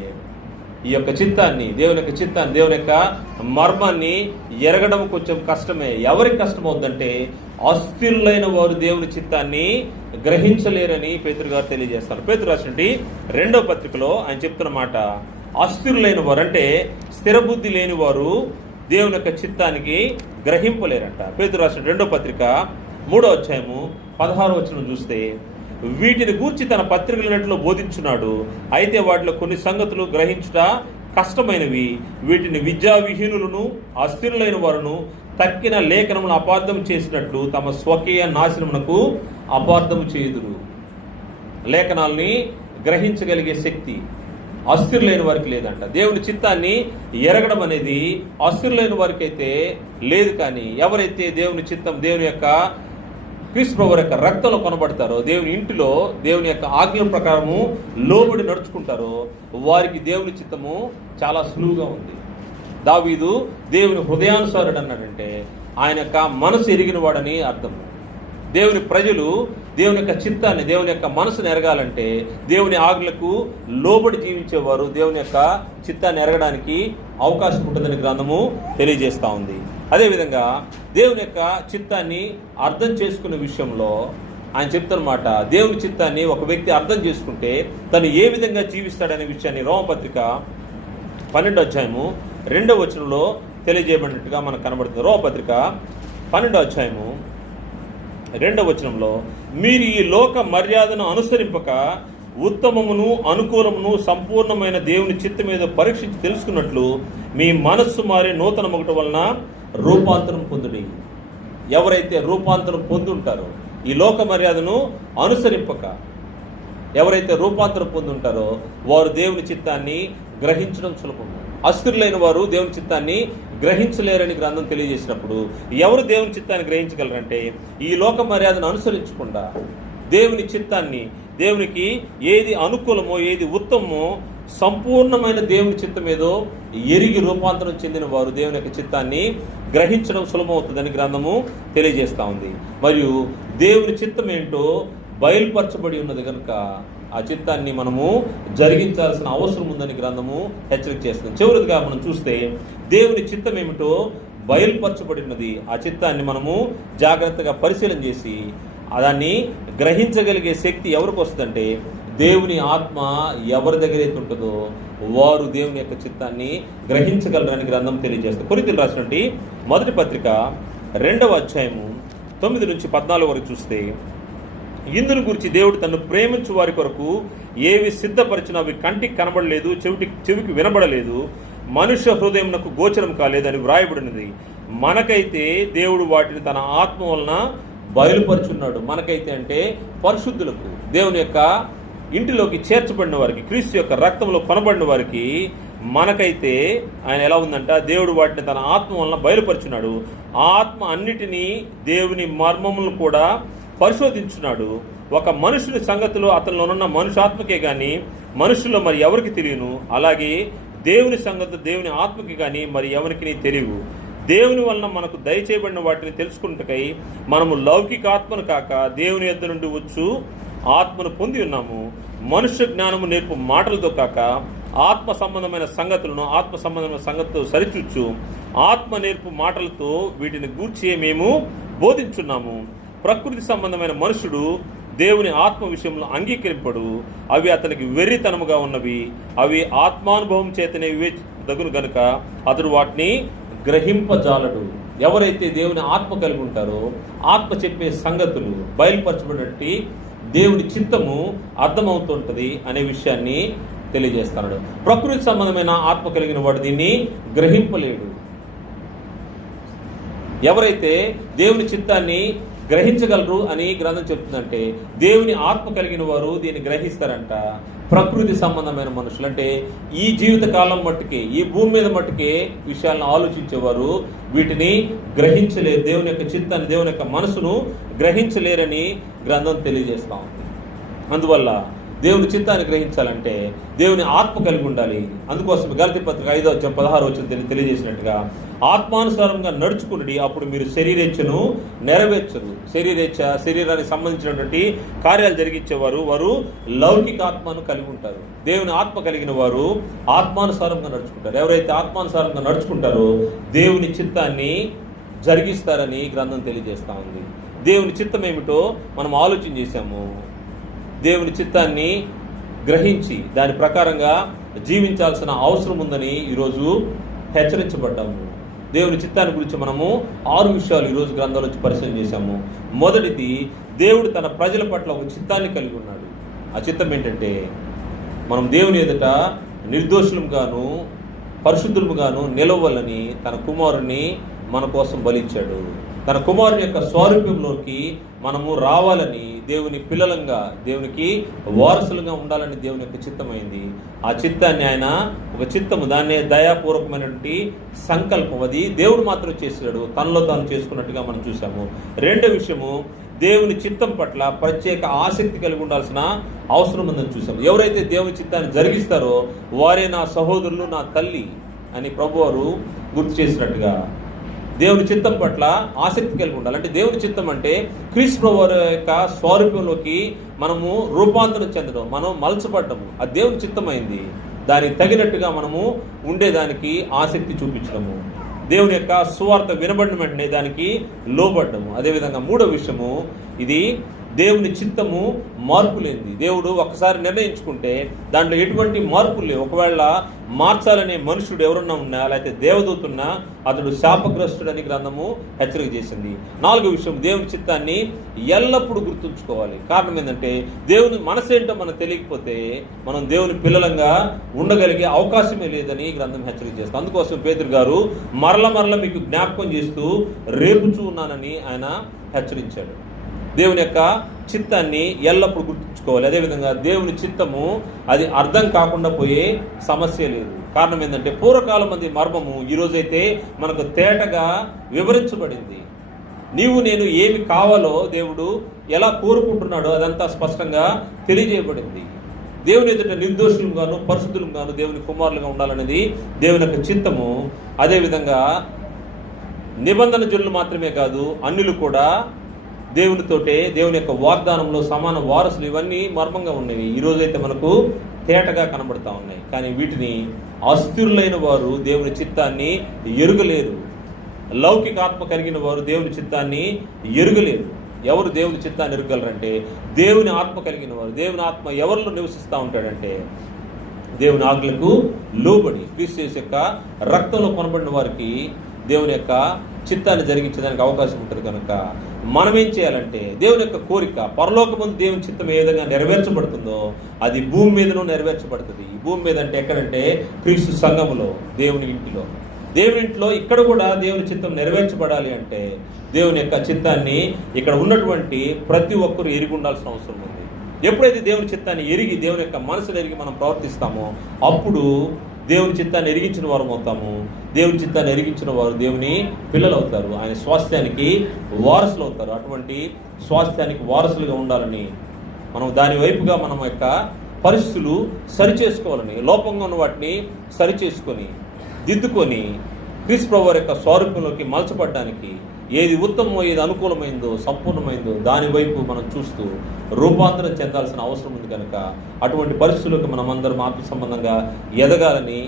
ఈ యొక్క చిత్తాన్ని, దేవుని యొక్క చిత్తాన్ని, దేవుని యొక్క మర్మాన్ని ఎరగడం కొంచెం కష్టమే. ఎవరికి కష్టం అవుతుందంటే, అస్థిరులైన వారు దేవుని చిత్తాన్ని గ్రహించలేరని పేతురు గారు తెలియజేస్తారు. పేతురు రాసినటువంటి 2వ పత్రికలో ఆయన చెప్తున్న మాట, అస్థిరులైన వారు అంటే స్థిరబుద్ధి లేని వారు దేవుని యొక్క చిత్తానికి గ్రహింపలేరంట. పేతురు రాసిన 2వ పత్రిక 3వ అధ్యాయము 16వ వచనం చూస్తే, వీటిని గూర్చి తన పత్రికలన్నిటిలో బోధించున్నాడు. అయితే వాటిలో కొన్ని సంగతులు గ్రహించుట కష్టమైనవి. వీటిని విద్యావిహీనులను, అస్థిరులైన వారును తక్కిన లేఖనములను అపార్థం చేసినట్లు తమ స్వకీయ నాశనమునకు అపార్థము చేయుదురు. లేఖనాల్ని గ్రహించగలిగే శక్తి అస్థిరులైన వారికి లేదంట. దేవుని చిత్తాన్ని ఎరగడం అనేది అస్థిరులైన వారికి అయితే లేదు. కానీ ఎవరైతే దేవుని చిత్తం, దేవుని యొక్క క్రీస్తు ప్రభువు యొక్క రక్తంలో కొనబడతారో, దేవుని ఇంటిలో దేవుని యొక్క ఆజ్ఞల ప్రకారము లోబడి నడుచుకుంటారో వారికి దేవుని చిత్తము చాలా సులువుగా ఉంది. దావీదు దేవుని హృదయానుసారుడు అన్నాడంటే ఆయన యొక్క మనసు ఎరిగిన వాడని అర్థము. దేవుని ప్రజలు దేవుని యొక్క చిత్తాన్ని, దేవుని యొక్క మనసును ఎరగాలంటే దేవుని ఆజ్ఞలకు లోబడి జీవించేవారు దేవుని యొక్క చిత్తాన్ని ఎరగడానికి అవకాశం ఉంటుందని గ్రంథము తెలియజేస్తూ ఉంది. అదేవిధంగా దేవుని యొక్క చిత్తాన్ని అర్థం చేసుకునే విషయంలో ఆయన చెప్తున్నమాట, దేవుని చిత్తాన్ని ఒక వ్యక్తి అర్థం చేసుకుంటే తను ఏ విధంగా జీవిస్తాడనే విషయాన్ని రోమపత్రిక 12వ అధ్యాయము 2వ వచనంలో తెలియజేయబడినట్టుగా మనకు కనబడుతుంది. రోమపత్రిక 12వ అధ్యాయము 2వ వచనంలో, మీరు ఈ లోక మర్యాదను అనుసరింపక ఉత్తమమును, అనుకూలమును, సంపూర్ణమైన దేవుని చిత్తం మీద పరీక్షించి తెలుసుకున్నట్లు మీ మనస్సు మారే నూతన మొగట వలన రూపాంతరం పొందుడి. ఎవరైతే రూపాంతరం పొందుంటారో, ఈ లోక మర్యాదను అనుసరింపక ఎవరైతే రూపాంతరం పొందుంటారో వారు దేవుని చిత్తాన్ని గ్రహించడం సులభం. అస్థిరులైన వారు దేవుని చిత్తాన్ని గ్రహించలేరని గ్రంథం తెలియజేసినప్పుడు ఎవరు దేవుని చిత్తాన్ని గ్రహించగలరంటే, ఈ లోక మర్యాదను అనుసరించకుండా దేవుని చిత్తాన్ని, దేవునికి ఏది అనుకూలమో, ఏది ఉత్తమమో, సంపూర్ణమైన దేవుని చిత్తం ఏదో ఎరిగి రూపాంతరం చెందిన వారు దేవుని యొక్క చిత్తాన్ని గ్రహించడం సులభమవుతుందని గ్రంథము తెలియజేస్తూ ఉంది. మరియు దేవుని చిత్తం ఏంటో బయలుపరచబడి ఉన్నది కనుక ఆ చిత్తాన్ని మనము జరిగించాల్సిన అవసరం ఉందని గ్రంథము హెచ్చరిక చేస్తుంది. చివరిగా మనం చూస్తే దేవుని చిత్తం ఏమిటో బయలుపరచబడినది. ఆ చిత్తాన్ని మనము జాగ్రత్తగా పరిశీలన చేసి దాన్ని గ్రహించగలిగే శక్తి ఎవరికి వస్తుందంటే, దేవుని ఆత్మ ఎవరి దగ్గర అయితే ఉంటుందో వారు దేవుని యొక్క చిత్తాన్ని గ్రహించగలరని గ్రంథం తెలియజేస్తుంది. కొరింథీయులకు రాసినటువంటి 1వ పత్రిక 2వ అధ్యాయము 9 నుంచి 14 వరకు చూస్తే, ఇందును గురించి దేవుడు తను ప్రేమించు వారి కొరకు ఏవి సిద్ధపరిచినా అవి కంటికి కనబడలేదు, చెవికి వినబడలేదు, మనుష్య హృదయమునకు గోచరం కాలేదని వ్రాయబడినది. మనకైతే దేవుడు వాటిని తన ఆత్మ వలన బయలుపరుచున్నాడు. మనకైతే అంటే పరిశుద్ధులకు, దేవుని యొక్క ఇంటిలోకి చేర్చబడిన వారికి, క్రీస్తు యొక్క రక్తంలో కొనబడిన వారికి మనకైతే ఆయన ఎలా ఉందంట, దేవుడు వాటిని తన ఆత్మ వలన బయలుపరుచున్నాడు. ఆత్మ అన్నిటినీ దేవుని మర్మములను కూడా పరిశోధించున్నాడు. ఒక మనుషుని సంగతిలో అతనిలోనున్న మనుషాత్మకే కానీ మనుషుల్లో మరి ఎవరికి తెలియను, అలాగే దేవుని సంగతి దేవుని ఆత్మకి కానీ మరి ఎవరికి తెలియవు. దేవుని వలన మనకు దయచేయబడిన వాటిని తెలుసుకున్నట్టుకై మనము లౌకికాత్మను కాక దేవుని యొద్ద నుండి వచ్చు ఆత్మను పొంది ఉన్నాము. మనుష్య జ్ఞానము నేర్పు మాటలతో కాక ఆత్మ సంబంధమైన సంగతులను ఆత్మ సంబంధమైన సంగతితో సరిచూచు ఆత్మ నేర్పు మాటలతో వీటిని గూర్చి మేము బోధించున్నాము. ప్రకృతి సంబంధమైన మనుషుడు దేవుని ఆత్మ విషయంలో అంగీకరింపడు, అవి అతనికి వెర్రితనముగా ఉన్నవి, అవి ఆత్మానుభవం చేతనే వివేచదగును గనుక అతడు వాటిని గ్రహింపజాలడు. ఎవరైతే దేవుని ఆత్మ కలిగి ఉంటారో ఆత్మ చెప్పే సంగతులు బయలుపరచబడినట్టు దేవుని చిత్తము అర్థమవుతుంటుంది అనే విషయాన్ని తెలియజేస్తున్నాడు. ప్రకృతి సంబంధమైన ఆత్మ కలిగిన వాడు దీన్ని గ్రహింపలేడు. ఎవరైతే దేవుని చిత్తాన్ని గ్రహించగలరు అని గ్రంథం చెప్తుందంటే దేవుని ఆత్మ కలిగిన వారు దీన్ని గ్రహిస్తారంట. ప్రకృతి సంబంధమైన మనుషులు అంటే ఈ జీవిత కాలం మట్టుకే, ఈ భూమి మీద మట్టుకే విషయాలను ఆలోచించేవారు వీటిని గ్రహించలేరు. దేవుని యొక్క చిత్తాన్ని, దేవుని యొక్క మనసును గ్రహించలేరని గ్రంథం తెలియజేస్తా ఉంది. అందువల్ల దేవుని చిత్తాన్ని గ్రహించాలంటే దేవుని ఆత్మ కలిగి ఉండాలి. అందుకోసం గలతీ పత్రిక 5:16 తెలియజేసినట్టుగా ఆత్మానుసారంగా నడుచుకుని అప్పుడు మీరు శరీరేచ్ఛను నెరవేర్చరు. శరీరానికి సంబంధించినటువంటి కార్యాలు జరిగించేవారు వారు లౌకిక ఆత్మను కలిగి ఉంటారు. దేవుని ఆత్మ కలిగిన వారు ఆత్మానుసారంగా నడుచుకుంటారు. ఎవరైతే ఆత్మానుసారంగా నడుచుకుంటారో దేవుని చిత్తాన్ని జరిగిస్తారని గ్రంథం తెలియజేస్తా ఉంది. దేవుని చిత్తం ఏమిటో మనం ఆలోచన చేశాము. దేవుని చిత్తాన్ని గ్రహించి దాని ప్రకారంగా జీవించాల్సిన అవసరం ఉందని ఈరోజు హెచ్చరించబడ్డాము. దేవుని చిత్తాన్ని గురించి మనము 6 విషయాలు ఈరోజు గ్రంథంలో పరిశీలన చేశాము. మొదటిది, దేవుడు తన ప్రజల పట్ల ఒక చిత్తాన్ని కలిగి ఉన్నాడు. ఆ చిత్తం ఏంటంటే మనం దేవుని ఎదుట నిర్దోషులుగాను పరిశుద్ధులుగాను నిలవాలని తన కుమారుని మన కోసం బలిచ్చాడు. తన కుమారుని యొక్క స్వరూపంలోకి మనము రావాలని, దేవుని పిల్లలంగా దేవునికి వారసులుగా ఉండాలని దేవుని యొక్క చిత్తమైంది. ఆ చిత్తాన్ని ఆయన ఒక చిత్తము, దాన్నే దయాపూర్వకమైనటువంటి సంకల్పం, అది దేవుడు మాత్రం చేశాడు, తనలో తాను చేసుకున్నట్టుగా మనం చూసాము. రెండో విషయము, దేవుని చిత్తం పట్ల ప్రత్యేక ఆసక్తి కలిగి ఉండాల్సిన అవసరం ఉందని చూసాము. ఎవరైతే దేవుని చిత్తాన్ని జరిగిస్తారో వారే నా సహోదరులు, నా తల్లి అని ప్రభువారు గుర్తు చేసినట్టుగా దేవుని చిత్తం పట్ల ఆసక్తి కలిగి ఉండాలి. అంటే దేవుని చిత్తం అంటే క్రీస్తు ప్రభువు యొక్క స్వరూపంలోకి మనము రూపాంతరం చెందడం, మనం మలచబడ్డము, అది దేవుని చిత్తమైంది. దానికి తగినట్టుగా మనము ఉండేదానికి ఆసక్తి చూపించడము, దేవుని యొక్క సువార్త వినబడిన వెంటనే దానికి లోబడ్డము. అదేవిధంగా మూడో విషయము, ఇది దేవుని చిత్తము మార్పు లేనిది. దేవుడు ఒకసారి నిర్ణయించుకుంటే దాంట్లో ఎటువంటి మార్పులు లేవు. ఒకవేళ మార్చాలనే మనుషుడు ఎవరున్నా ఉన్నా, లేకపోతే దేవదూతున్నా అతడు శాపగ్రస్తుడని గ్రంథము హెచ్చరిక చేసింది. నాలుగో విషయం, దేవుని చిత్తాన్ని ఎల్లప్పుడూ గుర్తుంచుకోవాలి. కారణం ఏంటంటే దేవుని మనసేంటో మనకు తెలియకపోతే మనం దేవుని పిల్లలంగా ఉండగలిగే అవకాశమే లేదని గ్రంథం హెచ్చరిక చేస్తాం. అందుకోసం పేతురు గారు మరల మీకు జ్ఞాపకం చేస్తూ రేపుచూ ఉన్నానని ఆయన హెచ్చరించాడు. దేవుని యొక్క చిత్తాన్ని ఎల్లప్పుడూ గుర్తుంచుకోవాలి. అదేవిధంగా దేవుని చిత్తము అది అర్థం కాకుండా పోయే సమస్య లేదు. కారణం ఏంటంటే పూర్వకాలం మంది మర్మము ఈరోజైతే మనకు తేటగా వివరించబడింది. నీవు నేను ఏమి కావాలో దేవుడు ఎలా కోరుకుంటున్నాడో అదంతా స్పష్టంగా తెలియజేయబడింది. దేవుని ఎదుట నిర్దోషులుగాను పరిశుద్ధులుగాను దేవుని కుమారులుగా ఉండాలనేది దేవుని యొక్క చిత్తము. అదేవిధంగా నిబంధన జనులు మాత్రమే కాదు, అన్యులు కూడా దేవునితోటే దేవుని యొక్క వాగ్దానంలో సమాన వారసులు, ఇవన్నీ మర్మంగా ఉన్నాయి. ఈరోజైతే మనకు తేటగా కనబడతా ఉన్నాయి. కానీ వీటిని అస్థిరులైన వారు దేవుని చిత్తాన్ని ఎరుగలేరు. లౌకిక ఆత్మ కలిగిన వారు దేవుని చిత్తాన్ని ఎరుగలేరు. ఎవరు దేవుని చిత్తాన్ని ఎరగలరంటే దేవుని ఆత్మ కలిగిన వారు. దేవుని ఆత్మ ఎవరిలో నివసిస్తూ ఉంటాడంటే దేవుని ఆజ్ఞలకు లోబడి క్రీస్తు యొక్క రక్తంలో కొనబడిన వారికి దేవుని యొక్క చిత్తాన్ని జరిగించడానికి అవకాశం ఉంటుంది కనుక మనం ఏం చేయాలంటే దేవుని యొక్క కోరిక పరలోకమందు దేవుని చిత్తం ఏ విధంగా నెరవేర్చబడుతుందో అది భూమి మీదనూ నెరవేర్చబడుతుంది. ఈ భూమి మీద అంటే ఎక్కడంటే క్రీస్తు సంఘములో, దేవుని ఇంటిలో. దేవుని ఇంట్లో ఇక్కడ కూడా దేవుని చిత్తం నెరవేర్చబడాలి అంటే దేవుని యొక్క చిత్తాన్ని ఇక్కడ ఉన్నటువంటి ప్రతి ఒక్కరూ ఎరిగి ఉండాల్సిన అవసరం ఉంది. ఎప్పుడైతే దేవుని చిత్తాన్ని ఎరిగి దేవుని యొక్క మనసును ఎరిగి మనం ప్రవర్తిస్తామో అప్పుడు దేవుని చిత్తాన్ని ఎరిగించిన వారు అవుతాము. దేవుని చిత్తాన్ని ఎరిగించిన వారు దేవుని పిల్లలు అవుతారు, ఆయన స్వాస్థ్యానికి వారసులు అవుతారు. అటువంటి స్వాస్థ్యానికి వారసులుగా ఉండాలని మనం దాని వైపుగా మనం యొక్క పరిస్థితులు సరిచేసుకోవాలని, లోపంగా ఉన్న వాటిని సరిచేసుకొని దిద్దుకొని క్రీస్తు ప్రభువు యొక్క స్వరూపంలోకి మలచబడ్డానికి ఏది ఉత్తమమో ఏది అనుకూలమైందో సంపూర్ణమైందో దాని వైపు మనం చూస్తూ రూపాంతరం చెందాల్సిన అవసరం ఉంది కనుక అటువంటి పరిస్థితులకు మనం అందరం ఆత్మ సంబంధంగా ఎదగాలని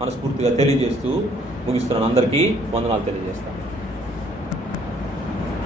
మనస్ఫూర్తిగా తెలియజేస్తూ ముగిస్తున్నాను. అందరికీ వందనాలు తెలియజేస్తాను.